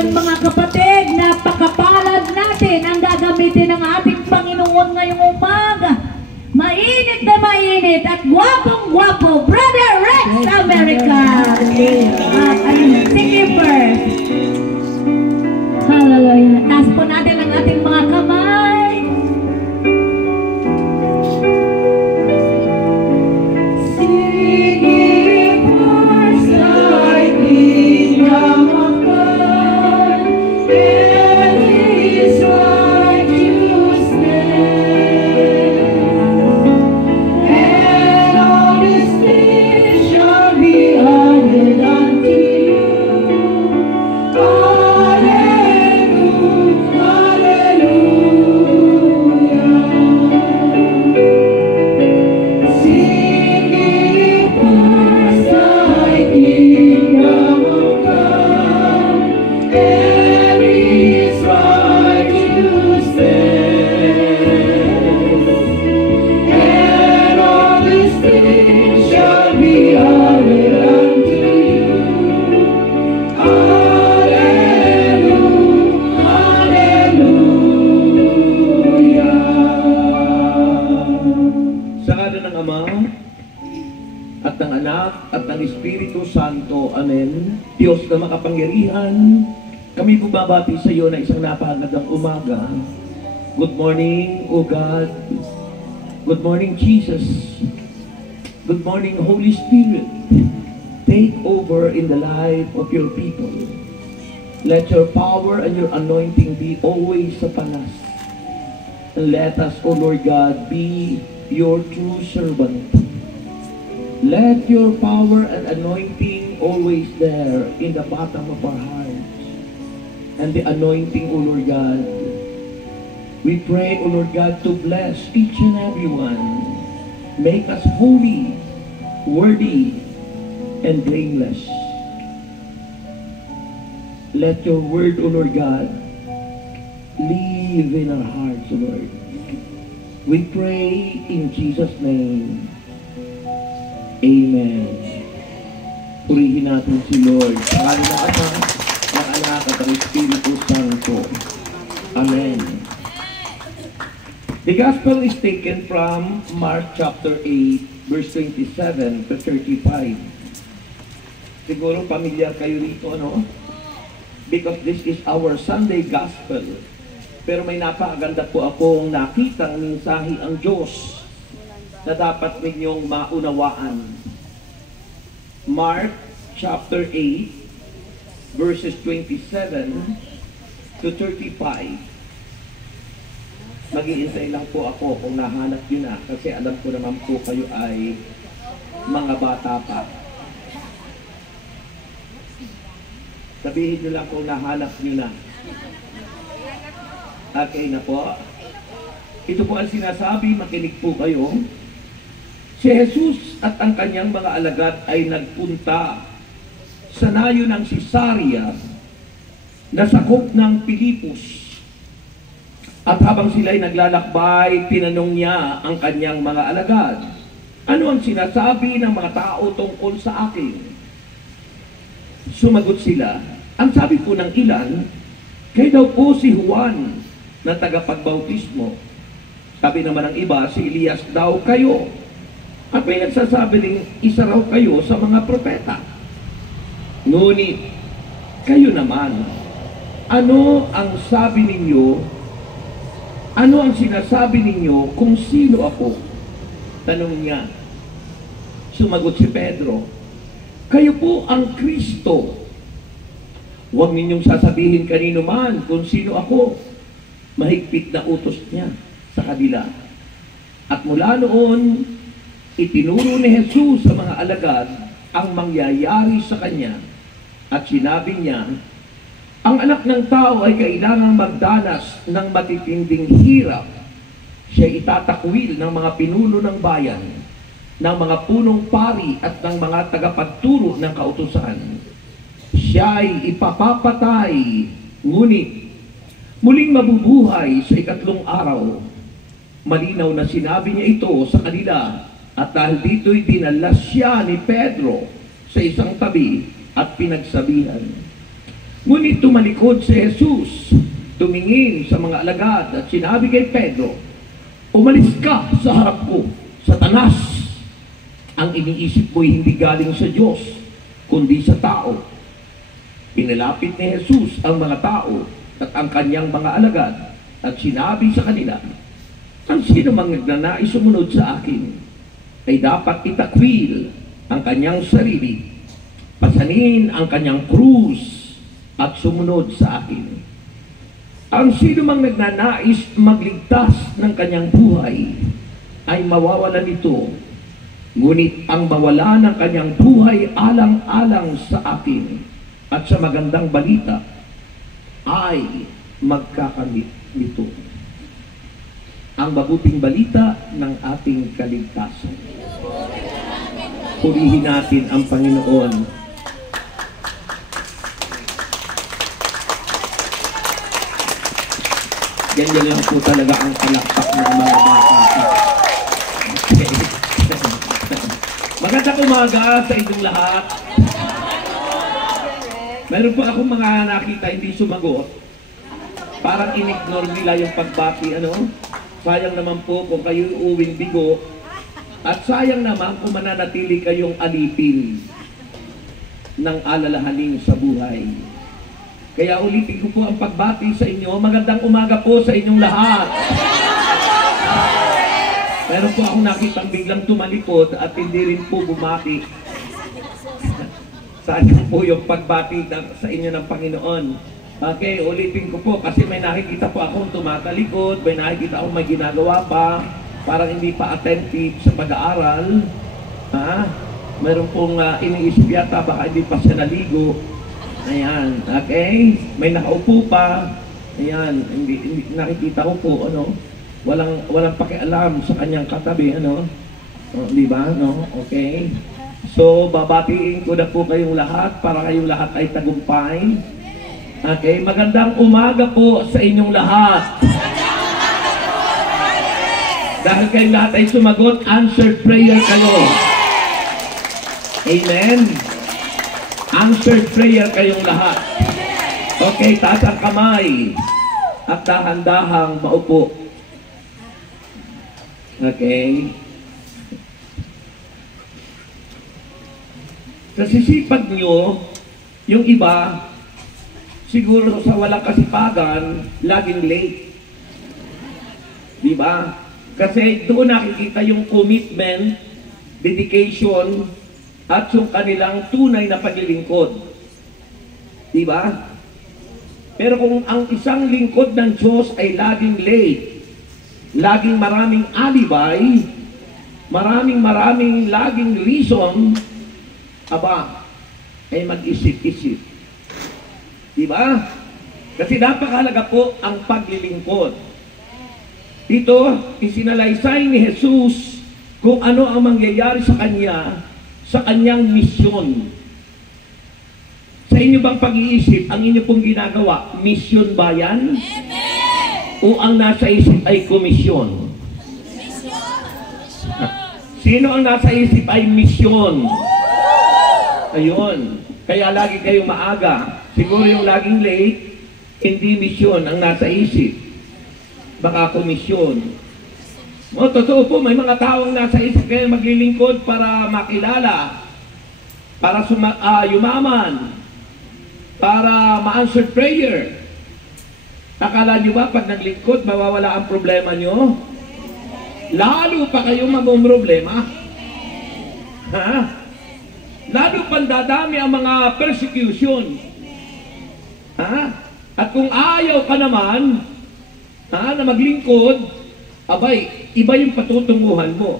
Ayan mga kapatid, napakapalad natin ang gagamitin ng ating Panginoon ngayong umaga. Mainit na mainit at gwapong-gwapo, Brother Rex America. Sige first. Hallelujah. Taas po natin ang ating mga kamay. Sige first, thy kingdom of God, and His righteousness, and all these things shall be added unto you. Espiritu Santo, Amen. Diyos na makapangyarihan, kami bumabati sa iyo na isang napakagandang umaga. Good morning, O God. Good morning, Jesus. Good morning, Holy Spirit. Take over in the life of your people. Let your power and your anointing be always upon us. And let us, O Lord God, be your true servant. Let your power and anointing always there in the bottom of our hearts. And the anointing, O Lord God. We pray, O Lord God, to bless each and every one. Make us holy, worthy, and blameless. Let your word, O Lord God, live in our hearts, O Lord. We pray in Jesus' name. Amen. Purihin natin si Lord. Pangalan ng Ama, ng Anak at ng Espiritu Santo. Amen. The Gospel is taken from Mark chapter 8, verse 27 to 35. Siguro familiar kayo rito, ano? Because this is our Sunday Gospel. Pero may napakaganda po akong nakitang mensahe ang Diyos na dapat ninyong maunawaan. Mark chapter 8 verses 27 to 35. Mag-iintay lang po ako kung nahanap nyo na, kasi alam ko naman po kayo ay mga bata pa. Sabihin nyo lang kung nahanap nyo na. Okay na po. Ito po ang sinasabi, makinig po kayo. Si Jesus at ang kanyang mga alagad ay nagpunta sa nayo ng Cesarea na sakop ng Pilipos. At habang sila'y naglalakbay, tinanong niya ang kanyang mga alagad, ano ang sinasabi ng mga tao tungkol sa akin? Sumagot sila, ang sabi po ng ilan, kayo daw po si Juan na tagapagbautismo. Sabi naman ng iba, si Elias daw kayo. At may nagsasabi rin, isa raw kayo sa mga propeta. Ngunit, kayo naman, ano ang sabi ninyo, ano ang sinasabi ninyo kung sino ako? Tanong niya. Sumagot si Pedro, kayo po ang Kristo. Huwag ninyong sasabihin kanino man kung sino ako. Mahigpit na utos niya sa kanila. At mula noon, itinuro ni Jesus sa mga alagad ang mangyayari sa kanya. At sinabi niya, ang anak ng tao ay kailangang magdanas ng matitinding hirap. Siya itatakwil ng mga pinuno ng bayan, ng mga punong pari at ng mga tagapagturo ng kautusan. Siya ay ipapapatay, ngunit muling mabubuhay sa ikatlong araw. Malinaw na sinabi niya ito sa kanila, at dahil dito'y dinala siya ni Pedro sa isang tabi at pinagsabihan. Ngunit tumalikod si Jesus, tumingin sa mga alagad at sinabi kay Pedro, "Umalis ka sa harap ko, Satanas! Ang iniisip mo'y hindi galing sa Diyos, kundi sa tao." Pinalapit ni Jesus ang mga tao at ang kanyang mga alagad at sinabi sa kanila, "Ang sino mang nagnanais sumunod sa akin ay dapat itakwil ang kanyang sarili, pasanin ang kanyang krus at sumunod sa akin. Ang sino mang nagnanais magligtas ng kanyang buhay ay mawawalan nito, ngunit ang mawala ng kanyang buhay alang-alang sa akin at sa magandang balita ay magkakamit nito." Ang mabuting balita ng ating kaligtasan. Purihin natin ang Panginoon. Ganyan lang po talaga ang palakpak ng mga bata. Okay. Magandang umaga sa inyong lahat. Meron po akong mga nakita hindi sumagot. Parang in-ignore nila yung pagbati, Sayang naman po kung kayo uwing bigo. At sayang naman kung mananatili kayong alipin ng alalahanin sa buhay. Kaya ulitin ko po ang pagbati sa inyo. Magandang umaga po sa inyong lahat. Meron po akong nakitang biglang tumalikod at hindi rin po bumati. Sayang po yung pagbati sa inyo ng Panginoon. Okay, ulitin ko po kasi may nakikita po akong tumatalikod, may nakikita akong may ginagawa pa, parang hindi pa attentive sa pag-aaral. Meron pong iniisip yata, baka hindi pa siya naligo. Ayan, okay? May nakaupo pa. Ayan, hindi nakikita ko po, walang pakialam sa kanyang katabi, di ba, Okay? So, babatiin ko na po kayong lahat para kayong lahat ay tagumpay. Okay, magandang umaga po sa inyong lahat. Dahil kayong lahat ay sumagot, answered prayer kayo. Amen? Answered prayer kayong lahat. Okay, taas ang kamay at dahan-dahang maupo. Okay? Sa sisipag nyo, yung iba, siguro sa walang kasipagan, laging late. Di ba? Kasi doon nakikita yung commitment, dedication, at yung kanilang tunay na paglilingkod. Di ba? Pero kung ang isang lingkod ng Diyos ay laging late, laging maraming alibay, maraming laging reason, ay mag-isip-isip. Diba? Kasi napakahalaga po ang paglilingkod. Dito, isinalaysay ni Jesus kung ano ang mangyayari sa kanya, sa kanyang misyon. Sa inyo bang pag-iisip, ang inyo pong ginagawa, misyon ba yan? Amen! O ang nasa isip ay komisyon? Sino ang nasa isip ay misyon? Ayun. Kaya lagi kayong maaga. Siguro yung laging late, hindi misyon ang nasa isip. Baka komisyon. Totoo po, may mga taong nasa isip kayo maglilingkod para makilala, para yumaman, para ma-answer prayer. Akala nyo ba pag naglingkod, mawawala ang problema nyo? Lalo pa kayo mag-problema. Ha? Lalo pang dadami ang mga persecution. Ha? At kung ayaw ka naman na maglingkod, iba yung patutunguhan mo.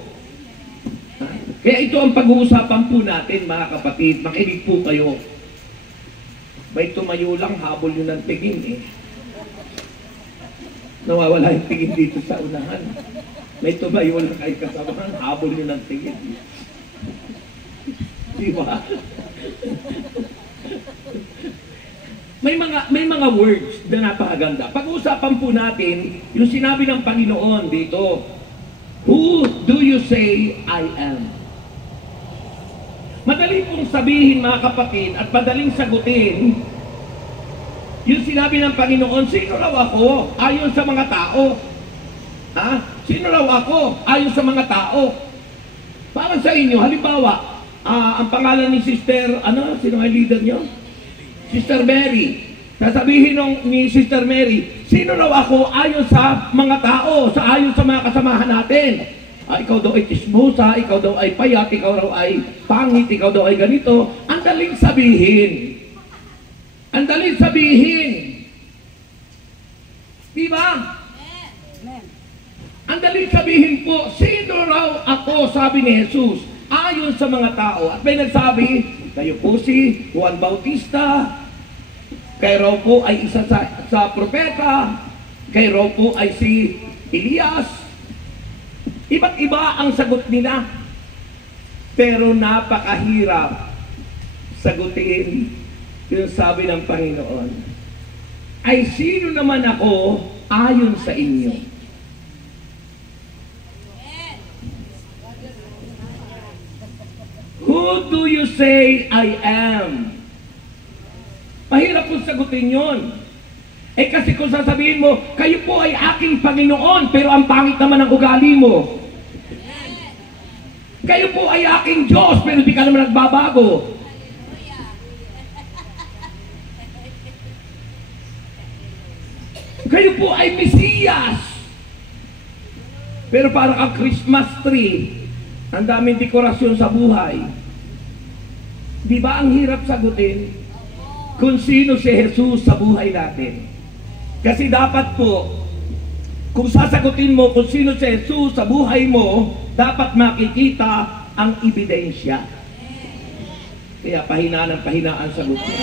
Ha? Kaya ito ang pag-uusapan po natin, mga kapatid. Makinig po kayo. May tumayo lang, habol yun ng tingin Nawawala yung tingin dito sa unahan. May tumayo lang kay kasamahan, habol yun ng tingin. Diba? May mga words na napakaganda. Pag-uusapan po natin yung sinabi ng Panginoon dito. Who do you say I am? Madali pong sabihin, mga kapatid, at madaling sagutin Yung sinabi ng Panginoon, sino raw ako ayon sa mga tao? Ha? Sino raw ako ayon sa mga tao? Para sa inyo, halimbawa, ang pangalan ni Sister, sino ang leader nyo? Sister Mary. Sasabihin ni Sister Mary, sino raw ako ayon sa mga tao, ayon sa mga kasamahan natin? Ikaw daw ay tismosa, ikaw daw ay payat, ikaw raw ay pangit, ikaw daw ay ganito. Ang daling sabihin. Ang daling sabihin. Diba? Ang daling sabihin po, sino raw ako, sabi ni Jesus, ayon sa mga tao. At may nagsabi, kayo po si Juan Bautista, kayo raw po ay isa sa propeta, kayo raw po ay si Elias. Iba't iba ang sagot nila. Pero napakahirap sagutin yung sabi ng Panginoon. Ay sino naman ako ayon sa inyo? Who do you say I am? Mahirap po sagutin yun. Kasi kung sasabihin mo, kayo po ay aking Panginoon, pero ang pangit naman ang ugali mo. Kayo po ay aking Diyos, pero di ka naman nagbabago. Kayo po ay Mesiyas, pero parang ang Christmas tree, ang daming dekorasyon sa buhay. Di ba ang hirap sagutin kung sino si Jesus sa buhay natin? Kasi dapat po, kung sasagutin mo kung sino si Jesus sa buhay mo, dapat makikita ang ebidensya. Kaya pahinaan ang pahinaan sagutin.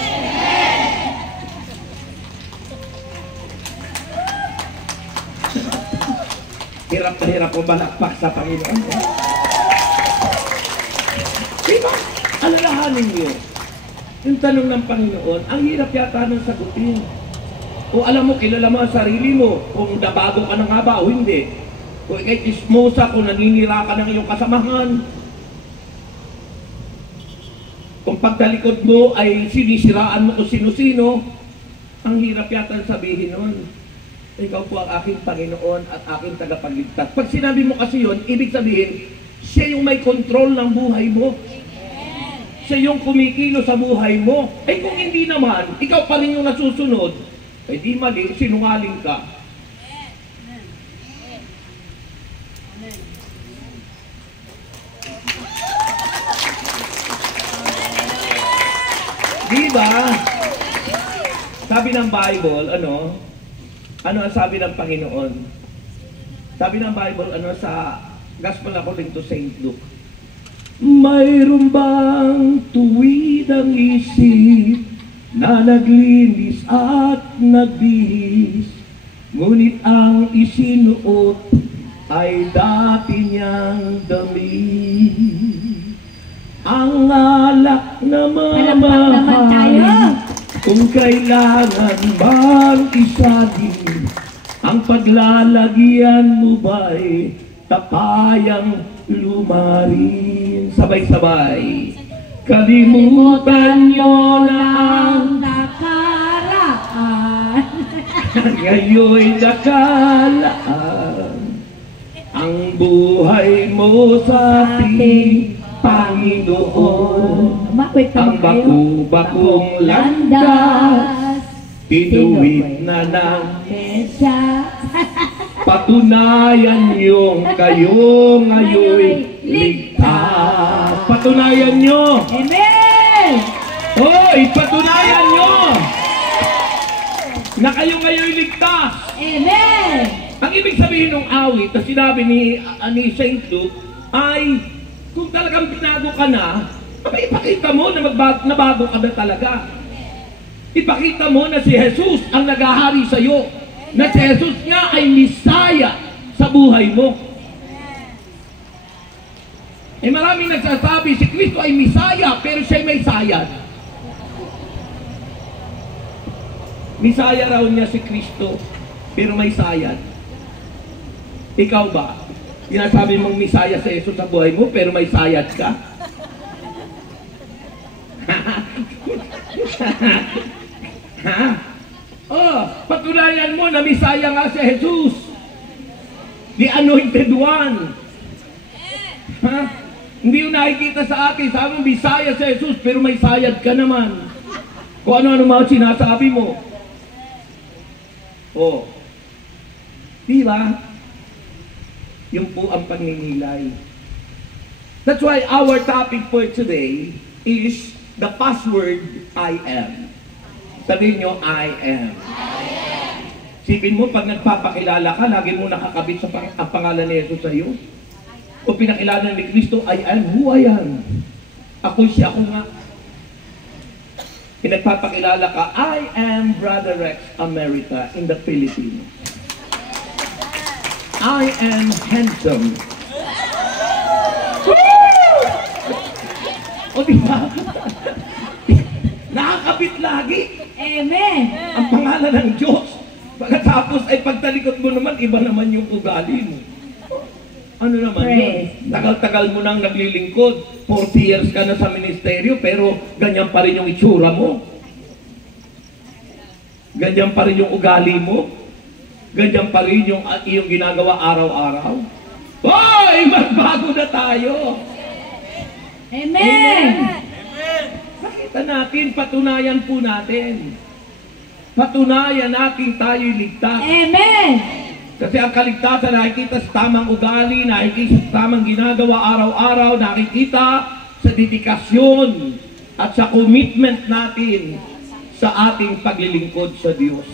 Hirap na hirap po balakpak sa Panginoon. Diba? Alalahanin niyo, yung tanong ng Panginoon, ang hirap yata ng sagutin. O alam mo, kilala mo ang sarili mo, kung nabago ka na nga ba o hindi. Kung ikay tismosa, kung naninira ka ng iyong kasamahan. Kung pagtalikod mo ay sinisiraan mo kung sino-sino, ang hirap yata sabihin nun. Ikaw po ang aking Panginoon at aking tagapagligtas. Pag sinabi mo kasi yun, ibig sabihin, siya yung may control ng buhay mo. Siya yung kumikilo sa buhay mo. Kung hindi naman, ikaw pa rin yung nasusunod, di mali, sinungaling ka. Diba? Sabi ng Bible, ano ang sabi ng Panginoon? Sabi ng Bible, sa Gospel according to Saint Luke, mayroon bang tuwid ang isip na naglinis at nagbihis, ngunit ang isinuot ay dati niyang damit. Ang alak na mamahal, kung kailangan bang isagin, ang paglalagyan mo ba'y tapayang lumarin? Sabay-sabay. Kalimutan nyo na ang nakaraan. Ngayon'y nakalaan ang buhay mo sa ating Panginoon. Ang baku-bakong landas, tinuwid na ng Mesya. patunayan niyong kayo ngayon'y ligtas. Patunayan niyo. Amen! Hoy, patunayan niyo na kayo ngayon'y ligtas. Amen! Ang ibig sabihin ng awit na sinabi ni Saint Luke ay kung talagang binago ka na, ipakita mo na nabago ka na talaga. Ipakita mo na si Jesus ang naghahari sa iyo. Na si Jesus nga ay Misaya sa buhay mo. Maraming nagsasabi, si Kristo ay Misaya, pero siya ay may sayad. Misaya raw niya si Kristo, pero may sayad. Ikaw ba? Sinasabi mong Misaya sa Jesus sa buhay mo, pero may sayad ka? Ha? Patunayan mo na Misaya nga si Jesus. The Anointed One. Ha? Hindi yung nakikita sa atin. Sabi mo, Misaya si Jesus, pero may sayad ka naman. Kung ano-ano mga sinasabi mo. Di ba? Yun po ang paninilay. That's why our topic for today is the password I am. Sabihin nyo, I am. Sipin mo, pag nagpapakilala ka, lagi mo nakakabit sa ang pangalan ni Jesus sa iyo. O pinakilala ni Kristo, I am who I am. Ako siya, ako nga. Pinagpapakilala ka, I am Brother Rex America in the Philippines. I am handsome. O diba? Nakakabit lagi. Amen. Ang pangalan ng Diyos. Pagkatapos ay pagtalikod mo naman, iba naman yung ugali mo. Ano naman yun? Tagal-tagal mo nang naglilingkod. 40 years ka na sa ministeryo, pero ganyan pa rin yung itsura mo. Ganyan pa rin yung ugali mo. Ganyan pa rin yung iyong ginagawa araw-araw. Hoy! Magbago na tayo! Amen. Nakita natin, patunayan po natin. Patunayan natin tayo'y ligtas. Amen. Kasi ang kaligtasan nakikita sa tamang ugali, nakikita sa tamang ginagawa araw-araw, nakikita sa dedikasyon at sa commitment natin sa ating paglilingkod sa Diyos.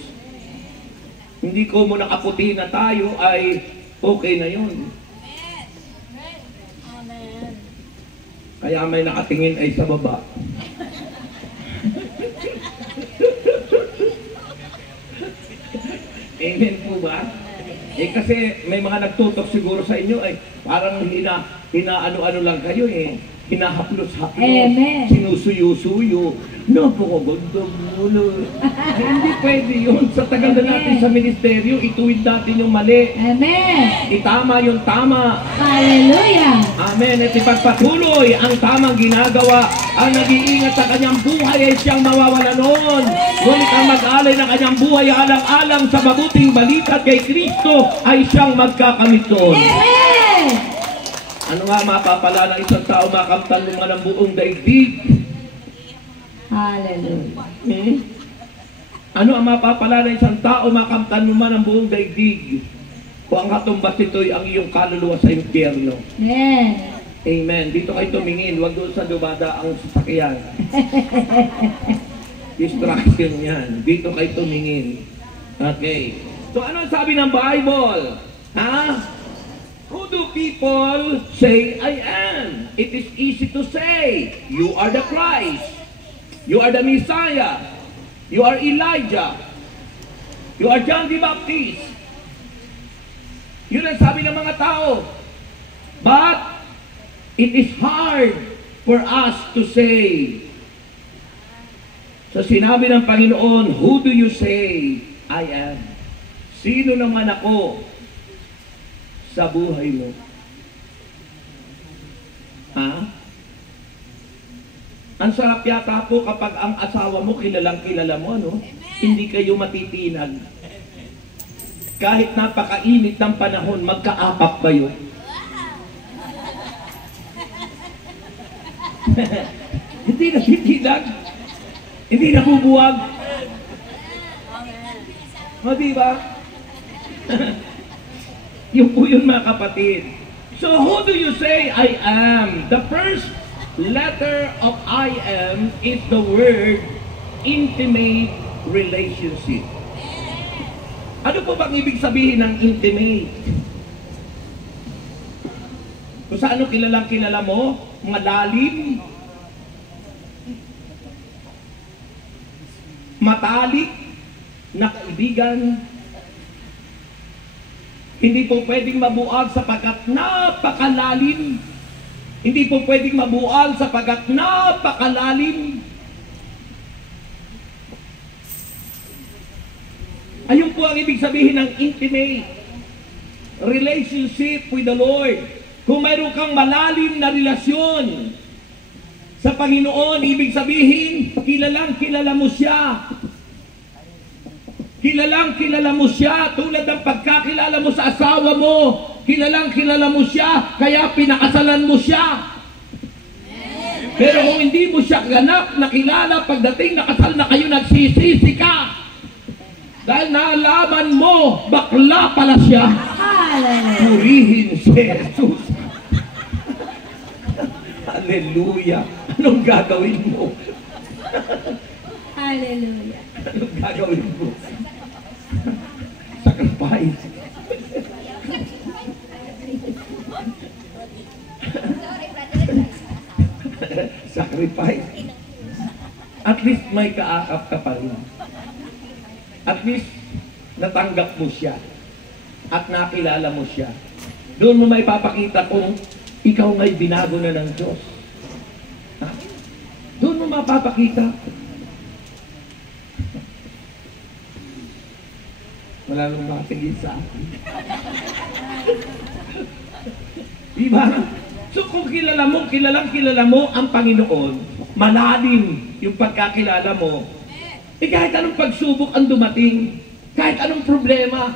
Hindi ko mo nakaputi na tayo ay okay na yun. Kaya may nakatingin ay sa baba. Amen po ba? Kasi may mga nagtutok siguro sa inyo ay parang ano-ano lang kayo hinahaplos-haplos, Amen. sinusuyo-suyo. Napakaganda mo. Hindi pwede yun. Sa tagal na natin sa ministeryo, ituwid natin yung mali. Amen. Itama yung tama. Hallelujah. Amen. At ipagpatuloy ang tamang ginagawa. Ang nag-iingat sa kanyang buhay ay siyang mawawala noon. Ngunit ang mag-alay ng kanyang buhay alang-alang sa mabuting balita kay Kristo ay siyang magkakamit noon. Amen. Ano nga mapapala ng isang tao makamtan mo ng buong daigdig? Hallelujah. Ano ang mapapala ng isang tao makamtan mo man ang buong daigdig? Kung ang katumbas nito'y ang iyong kaluluwa sa impyerno. Amen. Amen. Dito kayo tumingin, huwag doon sa dumada ang sasakyan. Distraction yan. Dito kayo tumingin. Okay. So ano sabi ng Bible? Ha? Who do people say I am? It is easy to say, you are the Christ. You are the Messiah. You are Elijah. You are John the Baptist. Yun ang sabi ng mga tao. But it is hard for us to say. So sinabi ng Panginoon, who do you say I am? Sino naman ako sa buhay mo? Ha? Ang sarap yata po kapag ang asawa mo kilalang kilala mo, no? Hindi kayo matitinag. Kahit napakainit ng panahon, magkaapak kayo. Hindi natitinag. Hindi nabubuwag. O, diba? Yung po yun mga kapatid. So who do you say I am? The first letter of I am is the word intimate relationship. Ano po bang ibig sabihin ng intimate? Kung sa ano kilalang kilala mo? Malalim? Matalik? Na kaibigan? Hindi po pwedeng mabuag sapagkat napakalalim. Hindi po pwedeng mabuag sapagkat napakalalim. Ayun po ang ibig sabihin ng intimate relationship with the Lord. Kung mayroon kang malalim na relasyon sa Panginoon, ibig sabihin, kilalang kilala mo siya. Kilalang kilala mo siya tulad ng pagkakilala mo sa asawa mo. Kilalang kilala mo siya kaya pinakasalan mo siya. Pero kung hindi mo siya ganap na kilala, pagdating nakasal na kayo, nagsisisi ka. Dahil nalaman mo, bakla pala siya. Hallelujah. Purihin si Jesus. Hallelujah. Anong gagawin mo? Hallelujah. Anong gagawin mo? Sacrifice. Sacrifice. At least may kaakap ka pa rin. At least natanggap mo siya. At nakilala mo siya. Doon mo may papakita kung ikaw nga'y binago na ng Diyos. Ha? Doon mo mapapakita. Wala nang makasigil sa akin. Diba? So kung kilala mo ang Panginoon, malalim yung pagkakilala mo, kahit anong pagsubok ang dumating, kahit anong problema,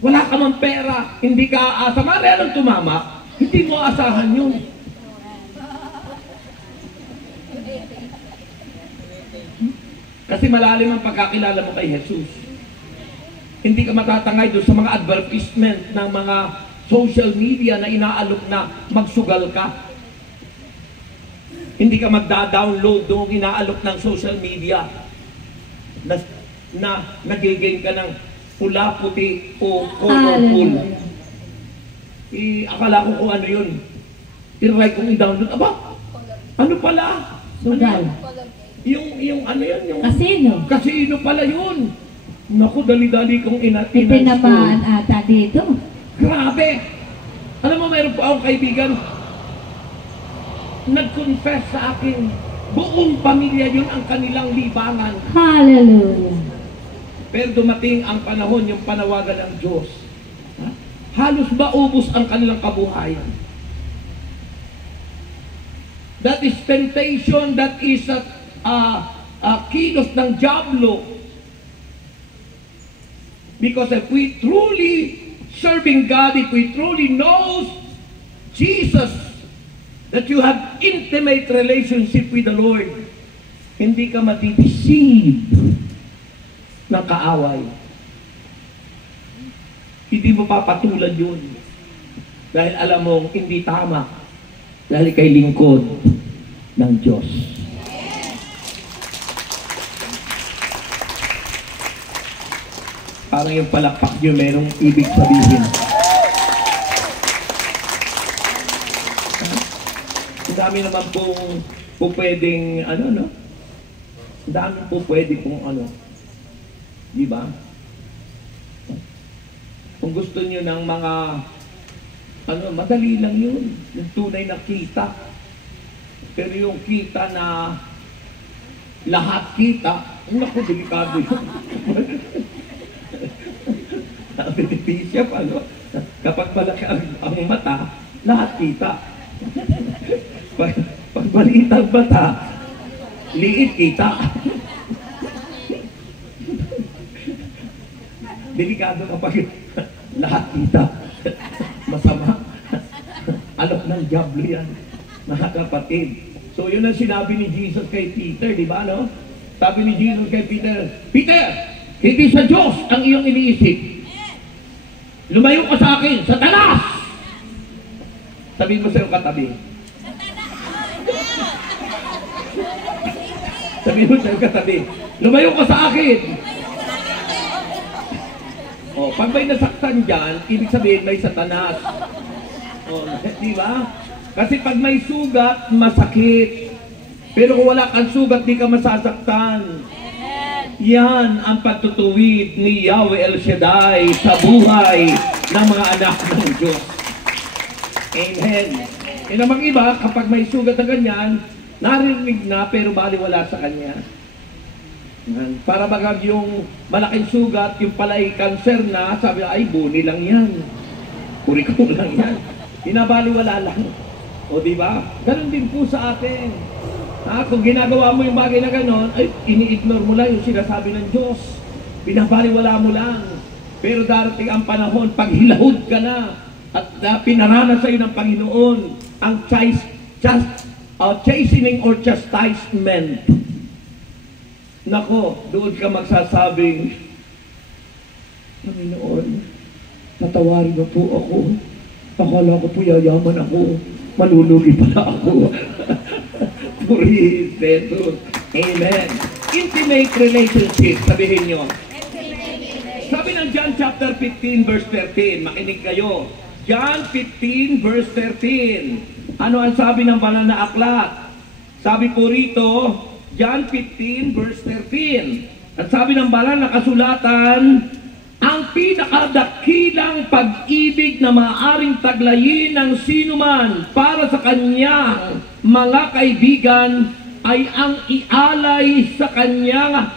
wala ka mang pera, hindi ka aasa, maraming tumama, hindi mo asahan yun. Kasi malalim ang pagkakilala mo kay Jesus. Hindi ka matatangay doon sa mga advertisement ng mga social media na inaalok na magsugal ka. Hindi ka magda-download doon inaalok ng social media na nag-gain ka ng pula, puti o colorful. Akala ko kung ano yun. Tinry kong i-download. Aba, ano pala? Sugal. Yung ano yun? Yung Kasino pala yun. Naku, dali-dali kong Itinamaan ata dito. Grabe! Alam mo, meron po akong kaibigan, nag-confess sa akin, buong pamilya yun ang kanilang libangan. Hallelujah. Pero dumating ang panahon, yung panawagan ng Diyos. Ha? Halos maubos ang kanilang kabuhayan. That is temptation, that is kilos ng diablo. Because if we truly serving God, if we truly know Jesus, that you have intimate relationship with the Lord, hindi ka matideceive ng kaaway. Hindi mo papatulan yun. Dahil alam mong hindi tama. Dahil kay lingkod ng Diyos. Parang yung palakpak nyo merong ibig sabihin. Ang dami naman po pwedeng, no? Ang dami po pwede kung Di ba? Kung gusto nyo ng mga, madali lang yun. Yung tunay na kita. Pero yung kita na lahat kita, naku, delikado yun. Benepisya pa, no? Kapag malaki ang mata, lahat kita. Pag maliit ang mata, liit kita. Delikado kapag lahat kita. Masama. Alok ng diablo yan, mga kapatid. So yun ang sinabi ni Jesus kay Peter, di ba, no? Sabi ni Jesus kay Peter, Peter, hindi sa Diyos ang iyong iniisip. Lumayo ka sa akin, Satanas! Sabihin mo sa iyong katabi. Sabihin mo sa iyong katabi, lumayo ka sa akin! Pag may nasaktan dyan, ibig sabihin may Satanas. Di ba? Kasi pag may sugat, masakit. Pero kung wala kang sugat, di ka masasaktan. Yan ang pagtutuwid ni Yahweh El Shaddai sa buhay ng mga anak ng Diyos. Amen. E namang iba, kapag may sugat na ganyan, narinig na pero baliwala sa kanya. Para bagag yung malaking sugat, yung pala ay cancer na, sabi ay buni lang yan. Kurikong lang yan. Pinabaliwala lang. O diba? Ganun din po sa atin. Kung ginagawa mo yung bagay na gano'n, ay ini-ignore mo lang yung sinasabi ng Diyos. Binabaliwala mo lang. Pero darating ang panahon, pag hilahod ka na, at pinarana sa iyo ng Panginoon, ang chastening or chastisement. Nako, doon ka magsasabing, Panginoon, tatawarin mo po ako. Akala ko po yayaman ako. Malulugi pala ako. Purihin Jesus. Amen. Intimate relationship, sabihin nyo. Sabi ng John chapter 15 verse 13, makinig kayo. John 15 verse 13. Ano ang sabi ng banal na aklat? Sabi po rito, John 15 verse 13. At sabi ng banal na kasulatan, ang pinakadakilang pag-ibig na maaaring taglayin ng sinuman para sa kanyang mga kaibigan ay ang ialay sa kanyang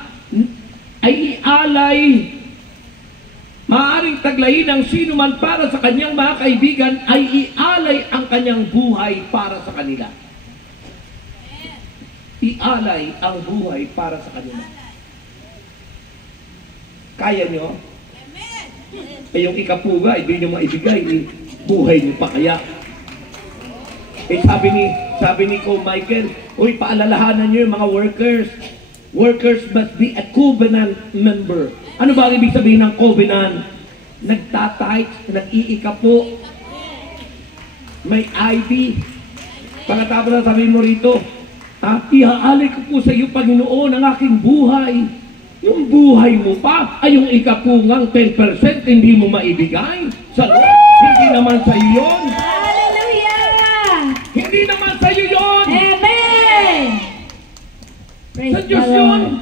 maaaring taglayin ng sinuman para sa kanyang mga kaibigan ay ialay ang kanyang buhay para sa kanila. Ialay ang buhay para sa kanila. Kaya nyo? Eh yung ikapuga, hindi nyo maibigay, buhay nyo pa kaya. Eh sabi ni Ko Michael, uy, paalalahanan nyo yung mga workers. Workers must be a covenant member. Ano ba ibig sabihin ng covenant? Nagtatight, nag-iikapo, may ID. Pagkatapos na sabihin mo rito, ihaalay ko po sa iyo, Panginoon, ang aking buhay. Yung buhay mo pa ay yung ikapungang 10% hindi mo maibigay. Sa hindi naman sa iyo yun. Hallelujah! Hindi naman sa iyo yun. Amen! Praise Sa Diyos the yun. Lord.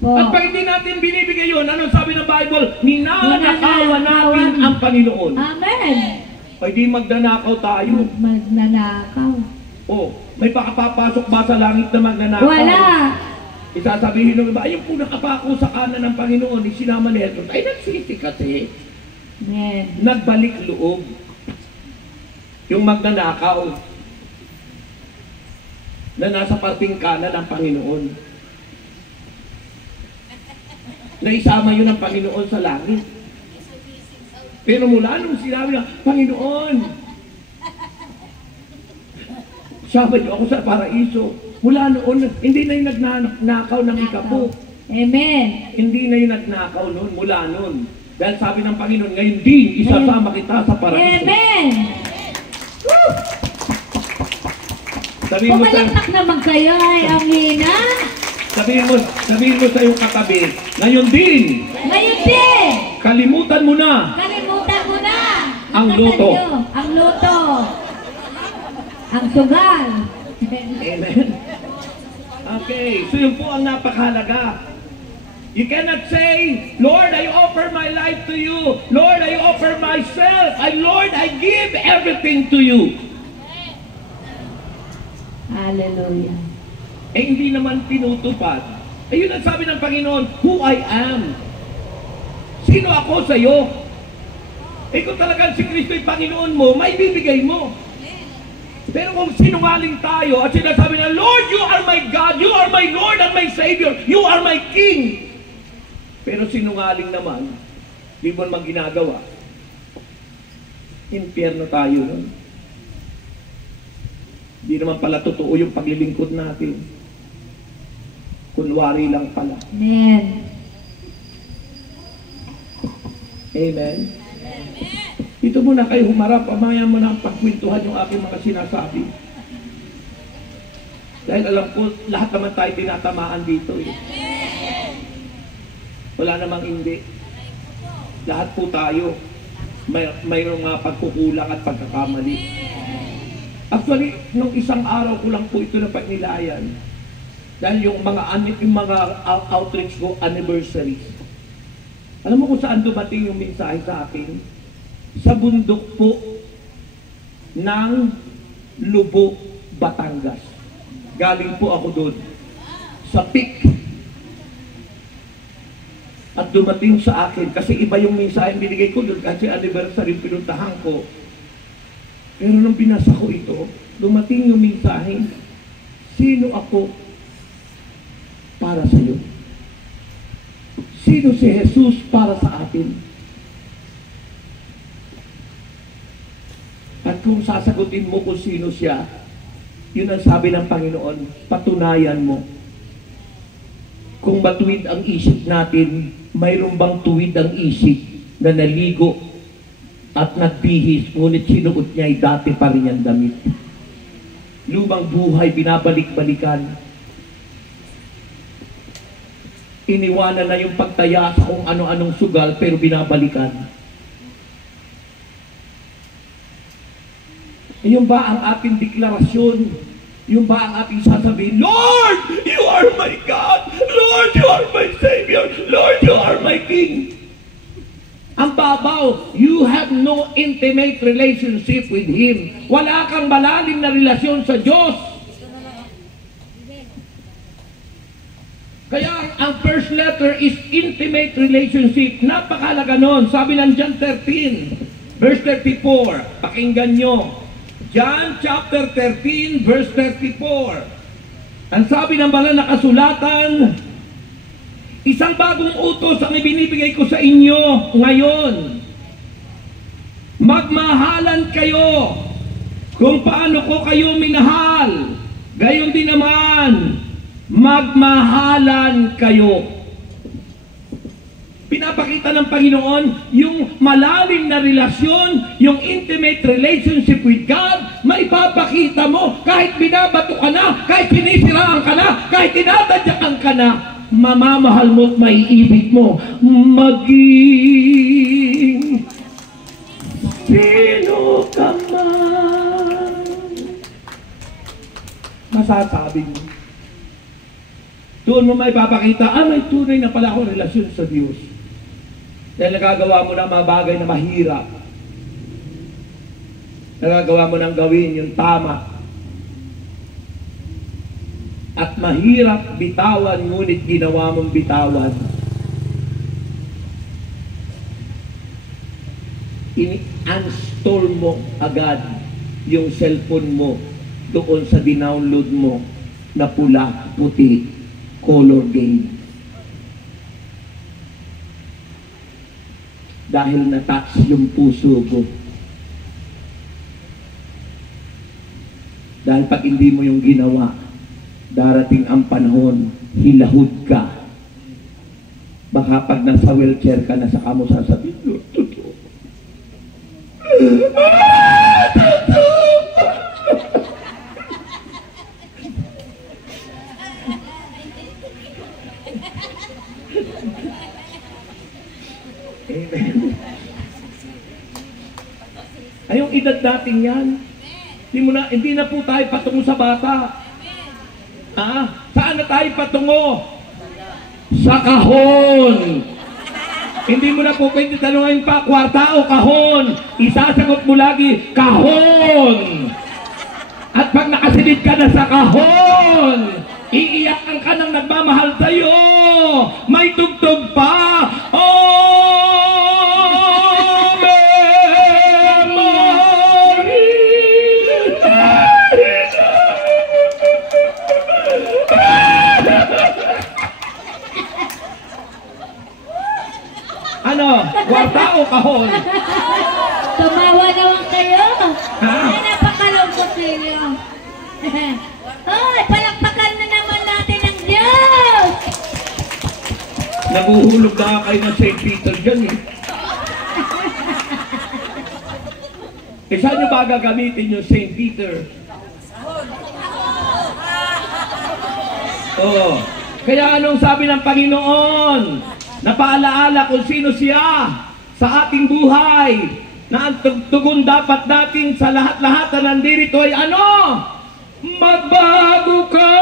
Po. At pag hindi natin binibigay yun, anong sabi ng Bible? Ninanakawan natin ang Panginoon. Amen! O di magnanakaw tayo. Magnanakaw. May pakapapasok ba sa langit na magnanakaw? Wala! Isasabihin ng iba, ayun po nakapako sa kanan ng Panginoon, sinama ni Jesus. Ay, nagsisi kasi. Amen. Nagbalik loob. Yung magnanakaw na nasa parting kanan ng Panginoon. Naisama yun ng Panginoon sa langit. Pero mula nung sinabi na, Panginoon, sama niyo ako sa paraiso. Mula noon, hindi na yung nagnakaw ng ikapo. Amen. Hindi na yung nagnakaw noon, mula noon. Dahil sabi ng Panginoon, ngayon din, isasama kita sa paraiso. Amen. Sabihin mo sa... Pumalakpak naman kayo ay ang hina. Sabihin mo sa iyong katabi, ngayon din, Ngayon din, kalimutan mo na kalimutan mo na. Ang luto. Ang luto. Ang sugal. Amen. Okay, so yun po ang napakahalaga. You cannot say, Lord, I offer my life to you. Lord, I offer myself. Lord, I give everything to you. Hallelujah. Eh hindi naman tinutupad. Eh yun ang sabi ng Panginoon, who I am. Sino ako sa iyo? Eh kung talagang si Kristo yung Panginoon mo, may bibigay mo. Pero kung sinungaling tayo at sinasabi na, Lord, you are my God, you are my Lord and my Savior, you are my King. Pero sinungaling naman, di mo naman ginagawa. Impyerno tayo nun. Di naman pala totoo yung paglilingkod natin. Kunwari lang pala. Amen. Amen. Dito muna kayo humarap, pamaya mo na ang pagkwentuhan yung aking mga sinasabi. Dahil alam ko, lahat naman tayo tinatamaan dito eh. Wala namang hindi. Lahat po tayo, mayroong mga pagkukulang at pagkakamali. Actually, nung isang araw ko lang po ito na pagnilayan. Dahil yung mga outreach ko, anniversaries. Alam mo kung saan dumating yung mensahe sa akin? Sa bundok po ng Lubo, Batangas. Galing po ako doon. Sa peak. At dumating sa akin, kasi iba yung mensahe binigay ko doon, kasi anniversary pinuntahan ko. Pero nung binasa ko ito, dumating yung mensahe, sino ako para sa iyo? Sino si Jesus para sa atin? At kung sasagutin mo kung sino siya, yun ang sabi ng Panginoon, patunayan mo. Kung matuwid ang isip natin, mayroon bang tuwid ang isip na naligo at nagbihis, ngunit sinuot niya ay dati pa rin ang damit. Lumang buhay, binabalik-balikan. Iniwanan na yung pagtaya sa kung ano-anong sugal, pero binabalikan. Yung ba ang ating deklarasyon? Yung ba ang ating sasabihin, Lord, you are my God! Lord, you are my Savior! Lord, you are my King! Ang babaw, you have no intimate relationship with Him. Wala kang malalim na relasyon sa Diyos. Kaya ang first letter is intimate relationship. Napakalaga nun. Sabi ng John 13, verse 34. Pakinggan nyo. John chapter 13, verse 34. Ang sabi ng banal na kasulatan, isang bagong utos ang ibinibigay ko sa inyo ngayon. Magmahalan kayo kung paano ko kayo minahal. Gayon din naman, magmahalan kayo. Pinapakita ng Panginoon yung malalim na relasyon, yung intimate relationship with God, maipapakita mo kahit binabato ka na, kahit sinisiraan ka na, kahit tinatadyakan ka na, mamamahal mo at maiibig mo. Maging sino ka man. Masasabi mo. Doon mo may papakita, may tunay na pala akong relasyon sa Diyos. Dahil nagagawa mo na mga bagay na mahirap. Nagagawa mo nang gawin yung tama. At mahirap bitawan, ngunit ginawa mong bitawan. Uninstall mo agad yung cellphone mo doon sa dinownload mo na pula, puti, color game. Dahil na-touch yung puso ko. Dahil pag hindi mo yung ginawa, darating ang panahon, hilahod ka. Baka pag nasa wheelchair ka na, saka mo sasabihin, Lord, totoo. Amen. Ay, yung edad natin yan, hindi na po tayo patungo sa bata. Saan na tayo patungo? Sa kahon. Hindi mo na po pwede tanungin pa, kwarta o kahon. Isasagot mo lagi, kahon. At pag nakasilid ka na sa kahon, iiyakan ka ng nagmamahal sa'yo. May tugtog pa. Ano? Kwarta o kahon? Tumawa naman kayo. Ha? Ay, napakalungkot ninyo. Ay, palakpakan na naman natin ang Diyos. Naguhulog na kayo ng St. Peter dyan eh. Saan nyo ba gagamitin yung St. Peter? Kaya anong sabi ng Panginoon? Napaalaala kung sino siya sa ating buhay, na ang tugon dapat natin sa lahat-lahat na nandirito ay ano? Magbago ka!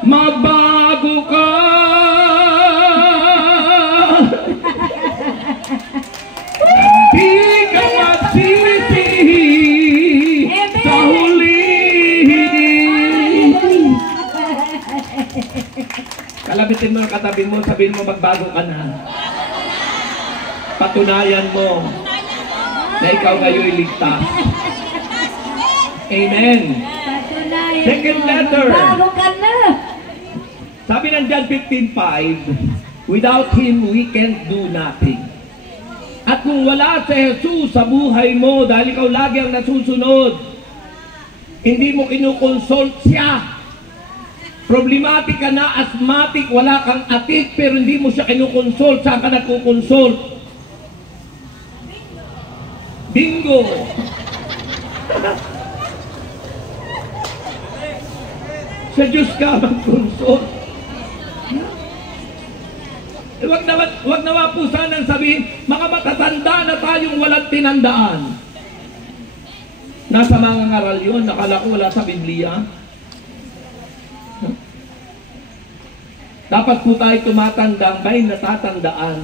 Magbago ka! Di ka magsisisi sa huli. Kalabitin mo ang katabi mo, sabihin mo magbago ka na. Patunayan mo na ikaw ngayon ligtas. Amen. Patunayan Second mo, letter. magbago ka na. Sabi ng John 15:5, without Him, we can't do nothing. At kung wala si Jesus sa buhay mo, dahil ikaw lagi ang nasusunod, hindi mo kinukonsult siya. Problematic ka na, asthmatic, wala kang atik, pero hindi mo siya kinukonsult. Saan ka nagkukonsult? Bingo! Sa Diyos ka mag-consult. Wag naman po sanang sabihin, mga matatanda na tayong walang tinandaan. Nasa mga ngaral yun, nakala ko wala sa Biblia. Dapat po tayo tumatandang may natatandaan.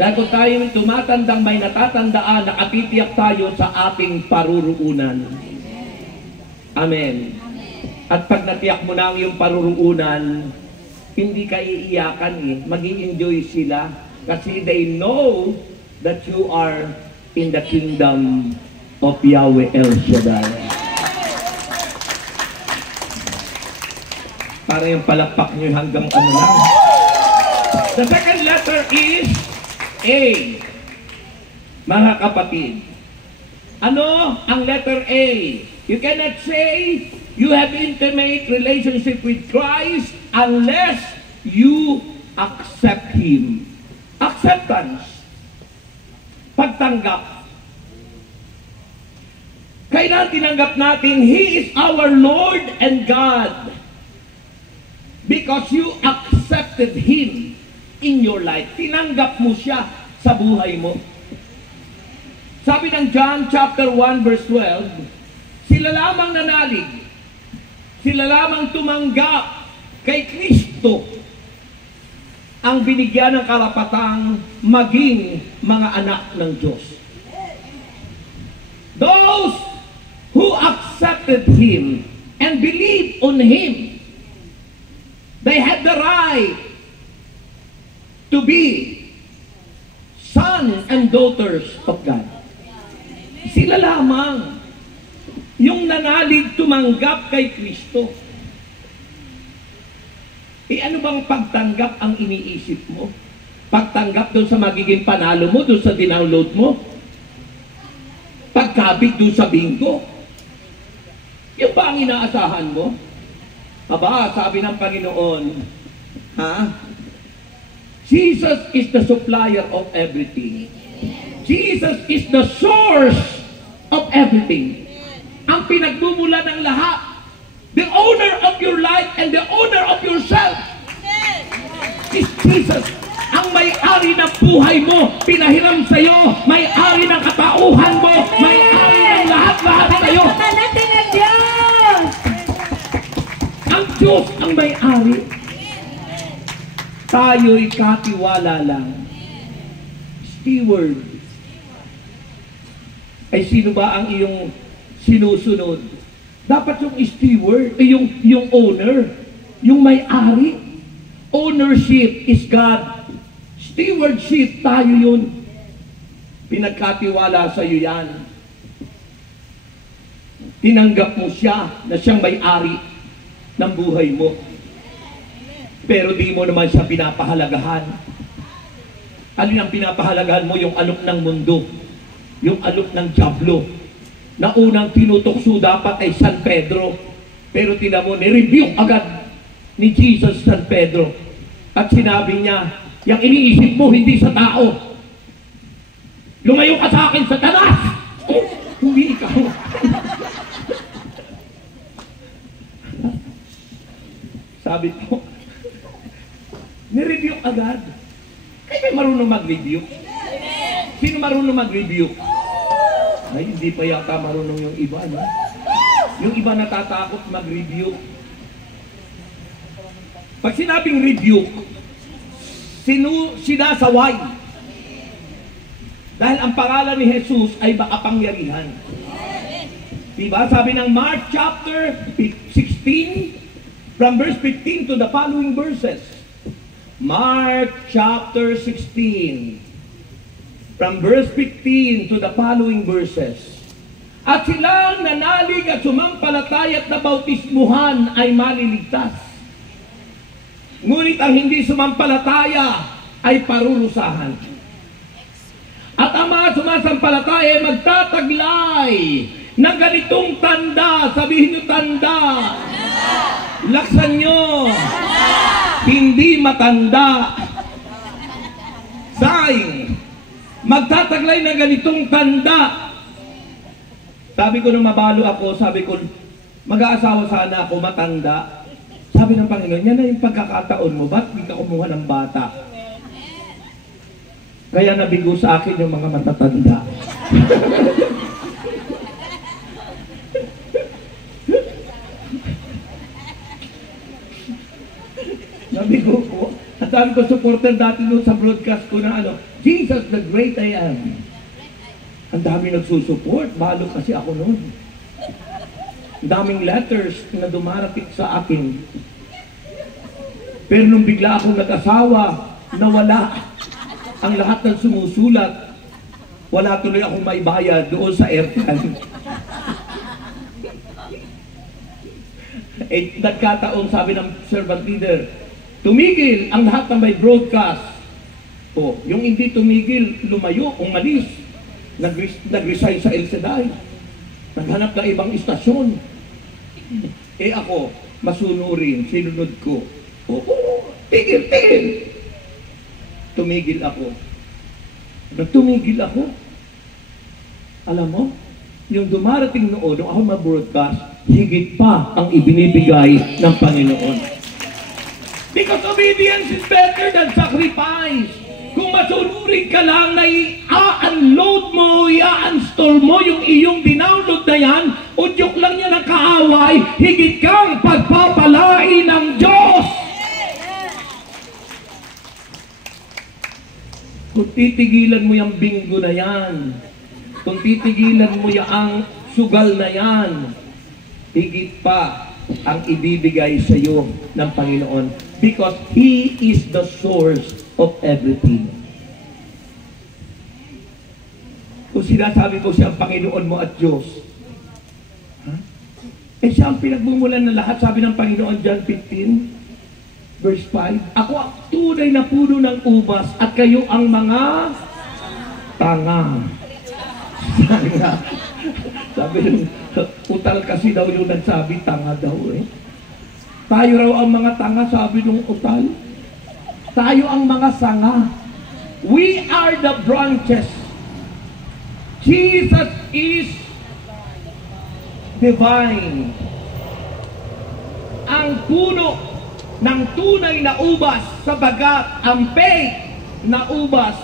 Dahil kung tayo tumatandang may natatandaan, nakatitiyak tayo sa ating paruruunan. Amen. At pag natiyak mo na ang iyong paruruunan, hindi ka iiyakan eh. Mag-i-enjoy sila kasi they know that you are in the kingdom of Yahweh El Shaddai. Para yung palakpak nyo hanggang ano lang. The second letter is A. Mga kapatid, ano ang letter A? You cannot say you have intimate relationship with Christ unless you accept Him. Acceptance. Pagtanggap. Kailan tinanggap natin, He is our Lord and God. Because you accepted Him in your life. Tinanggap mo siya sa buhay mo. Sabi ng John chapter 1 verse 12, sila lamang nanalig, sila lamang tumanggap kay Kristo ang binigyan ng karapatang maging mga anak ng Diyos. Those who accepted Him and believed on Him, they had the right to be sons and daughters of God. Sila lamang yung nanalig tumanggap kay Kristo. Ano bang pagtanggap ang iniisip mo? Pagtanggap doon sa magiging panalo mo, doon sa dinownload mo? Pagkabig doon sa bingo? Yung ba ang inaasahan mo? Aba, sabi ng Panginoon, Jesus is the supplier of everything. Jesus is the source of everything. Ang pinagmumula ng lahat. The owner of your life and the owner of yourself is Jesus. Ang may-ari ng buhay mo, pinahiram sa'yo, may-ari ng katauhan mo, may-ari ng lahat-lahat sa'yo. Natin ang Diyos! Ang Diyos ang may-ari. Tayo'y katiwala lang. Steward. Ay sino ba ang iyong sinusunod? Dapat yung steward, yung owner, yung may-ari. Ownership is God. Stewardship, tayo yun. Pinagkatiwala sa iyo yan. Tinanggap mo siya na siyang may-ari ng buhay mo. Pero di mo naman siya pinapahalagahan. Alin ang pinapahalagahan mo? Yung alok ng mundo. Yung alok ng diablo. Na unang tinutokso dapat ay San Pedro. Pero tingnan mo, ni-rebuke agad ni Jesus San Pedro. At sinabi niya, yung iniisip mo hindi sa tao. Lumayo ka sa akin, Satanas! Hindi ikaw. Sabi ko, ni-rebuke agad. Kayo may marunong mag-rebuke? Sino marunong mag-rebuke? Ay, hindi pa yata marunong yung iba, no? Yung iba natatakot mag-rebuke. Pag sinabing rebuke, sinasaway. Dahil ang pangalan ni Jesus ay makapangyarihan. Diba? Sabi ng Mark chapter 16, from verse 15 to the following verses. Mark chapter 16. From verse 15 to the following verses. At silang nanalig at sumampalatay at nabautismuhan ay maliligtas. Ngunit ang hindi sumampalataya ay parurusahan. At ang mga sumasampalataya ay magtataglay ng ganitong tanda. Sabihin nyo tanda. Laksan nyo. Hindi matanda. Sign. Magtataglay ng ganitong tanda. Sabi ko nung mabalo ako, sabi ko, mag-aasawa sana ako, matanda. Sabi ng Panginoon, yan na yung pagkakataon mo, ba't hindi ka kumuha ng bata? Kaya nabigo sa akin yung mga matatanda. Nabigo ko. At sabi ko, supporter dati doon sa broadcast ko na Jesus the Great I Am. Ang dami nagsusupport, balo kasi ako noon. Ang daming letters na dumarating sa akin. Pero nung bigla akong nag-asawa, nawala ang lahat ng sumusulat. Wala tuloy akong maibayad doon sa airtime. Nagkataon, sabi ng servant leader, tumigil ang lahat ng may broadcast. O, yung hindi tumigil, lumayo, umalis. Nag-resign sa El Sedai. Naghanap ng ibang istasyon. Ako, masunurin, sinunod ko. Oo, tigil. Tumigil ako. Nagtumigil ako. Alam mo, yung dumarating noon, nung ako ma-broadcast, higit pa ang ibinibigay ng Panginoon. Because obedience is better than sacrifice. Kung masunurin ka lang na i-unload mo, i-install mo yung iyong dinownload na yan, udyok lang yan ang kaaway, higit kang pagpapalain ng Diyos. Kung titigilan mo yung bingo na yan, kung titigilan mo yung sugal na yan, higit pa ang ibibigay sa iyo ng Panginoon. Because He is the source of everything. Kung sinasabi ko siya ang Panginoon mo at Diyos, siya ang pinagmumulan ng lahat. Sabi ng Panginoon, John 15, verse 5, ako ang tunay na puno ng ubas at kayo ang mga tanga. Sabi ng utal kasi daw yung nagsabi, tanga daw Tayo raw ang mga tanga, sabi ng utal. Tayo ang mga sanga. We are the branches. Jesus is divine. Ang puno ng tunay na ubas, sabagat ang fake na ubas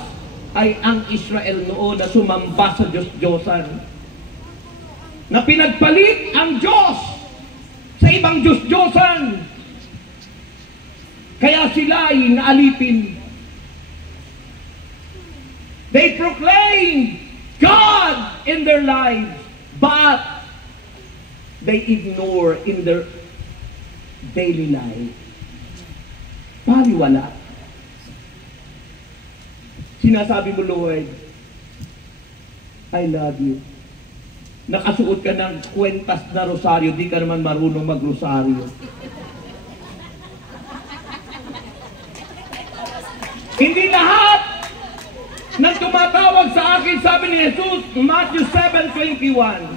ay ang Israel noon na sumamba sa Diyos-Diyosan. Na pinagpalit ang Diyos sa ibang Diyos-Diyosan. Kaya sila ay naalipin. They proclaim God in their lives, but they ignore in their daily life. Paliwala. Sinasabi mo, Lord, I love you. Nakasuot ka ng kwentas na rosaryo, di ka naman marunong mag-rosaryo. Hindi lahat ng tumatawag sa akin, sabi ni Jesus, Matthew 7:21.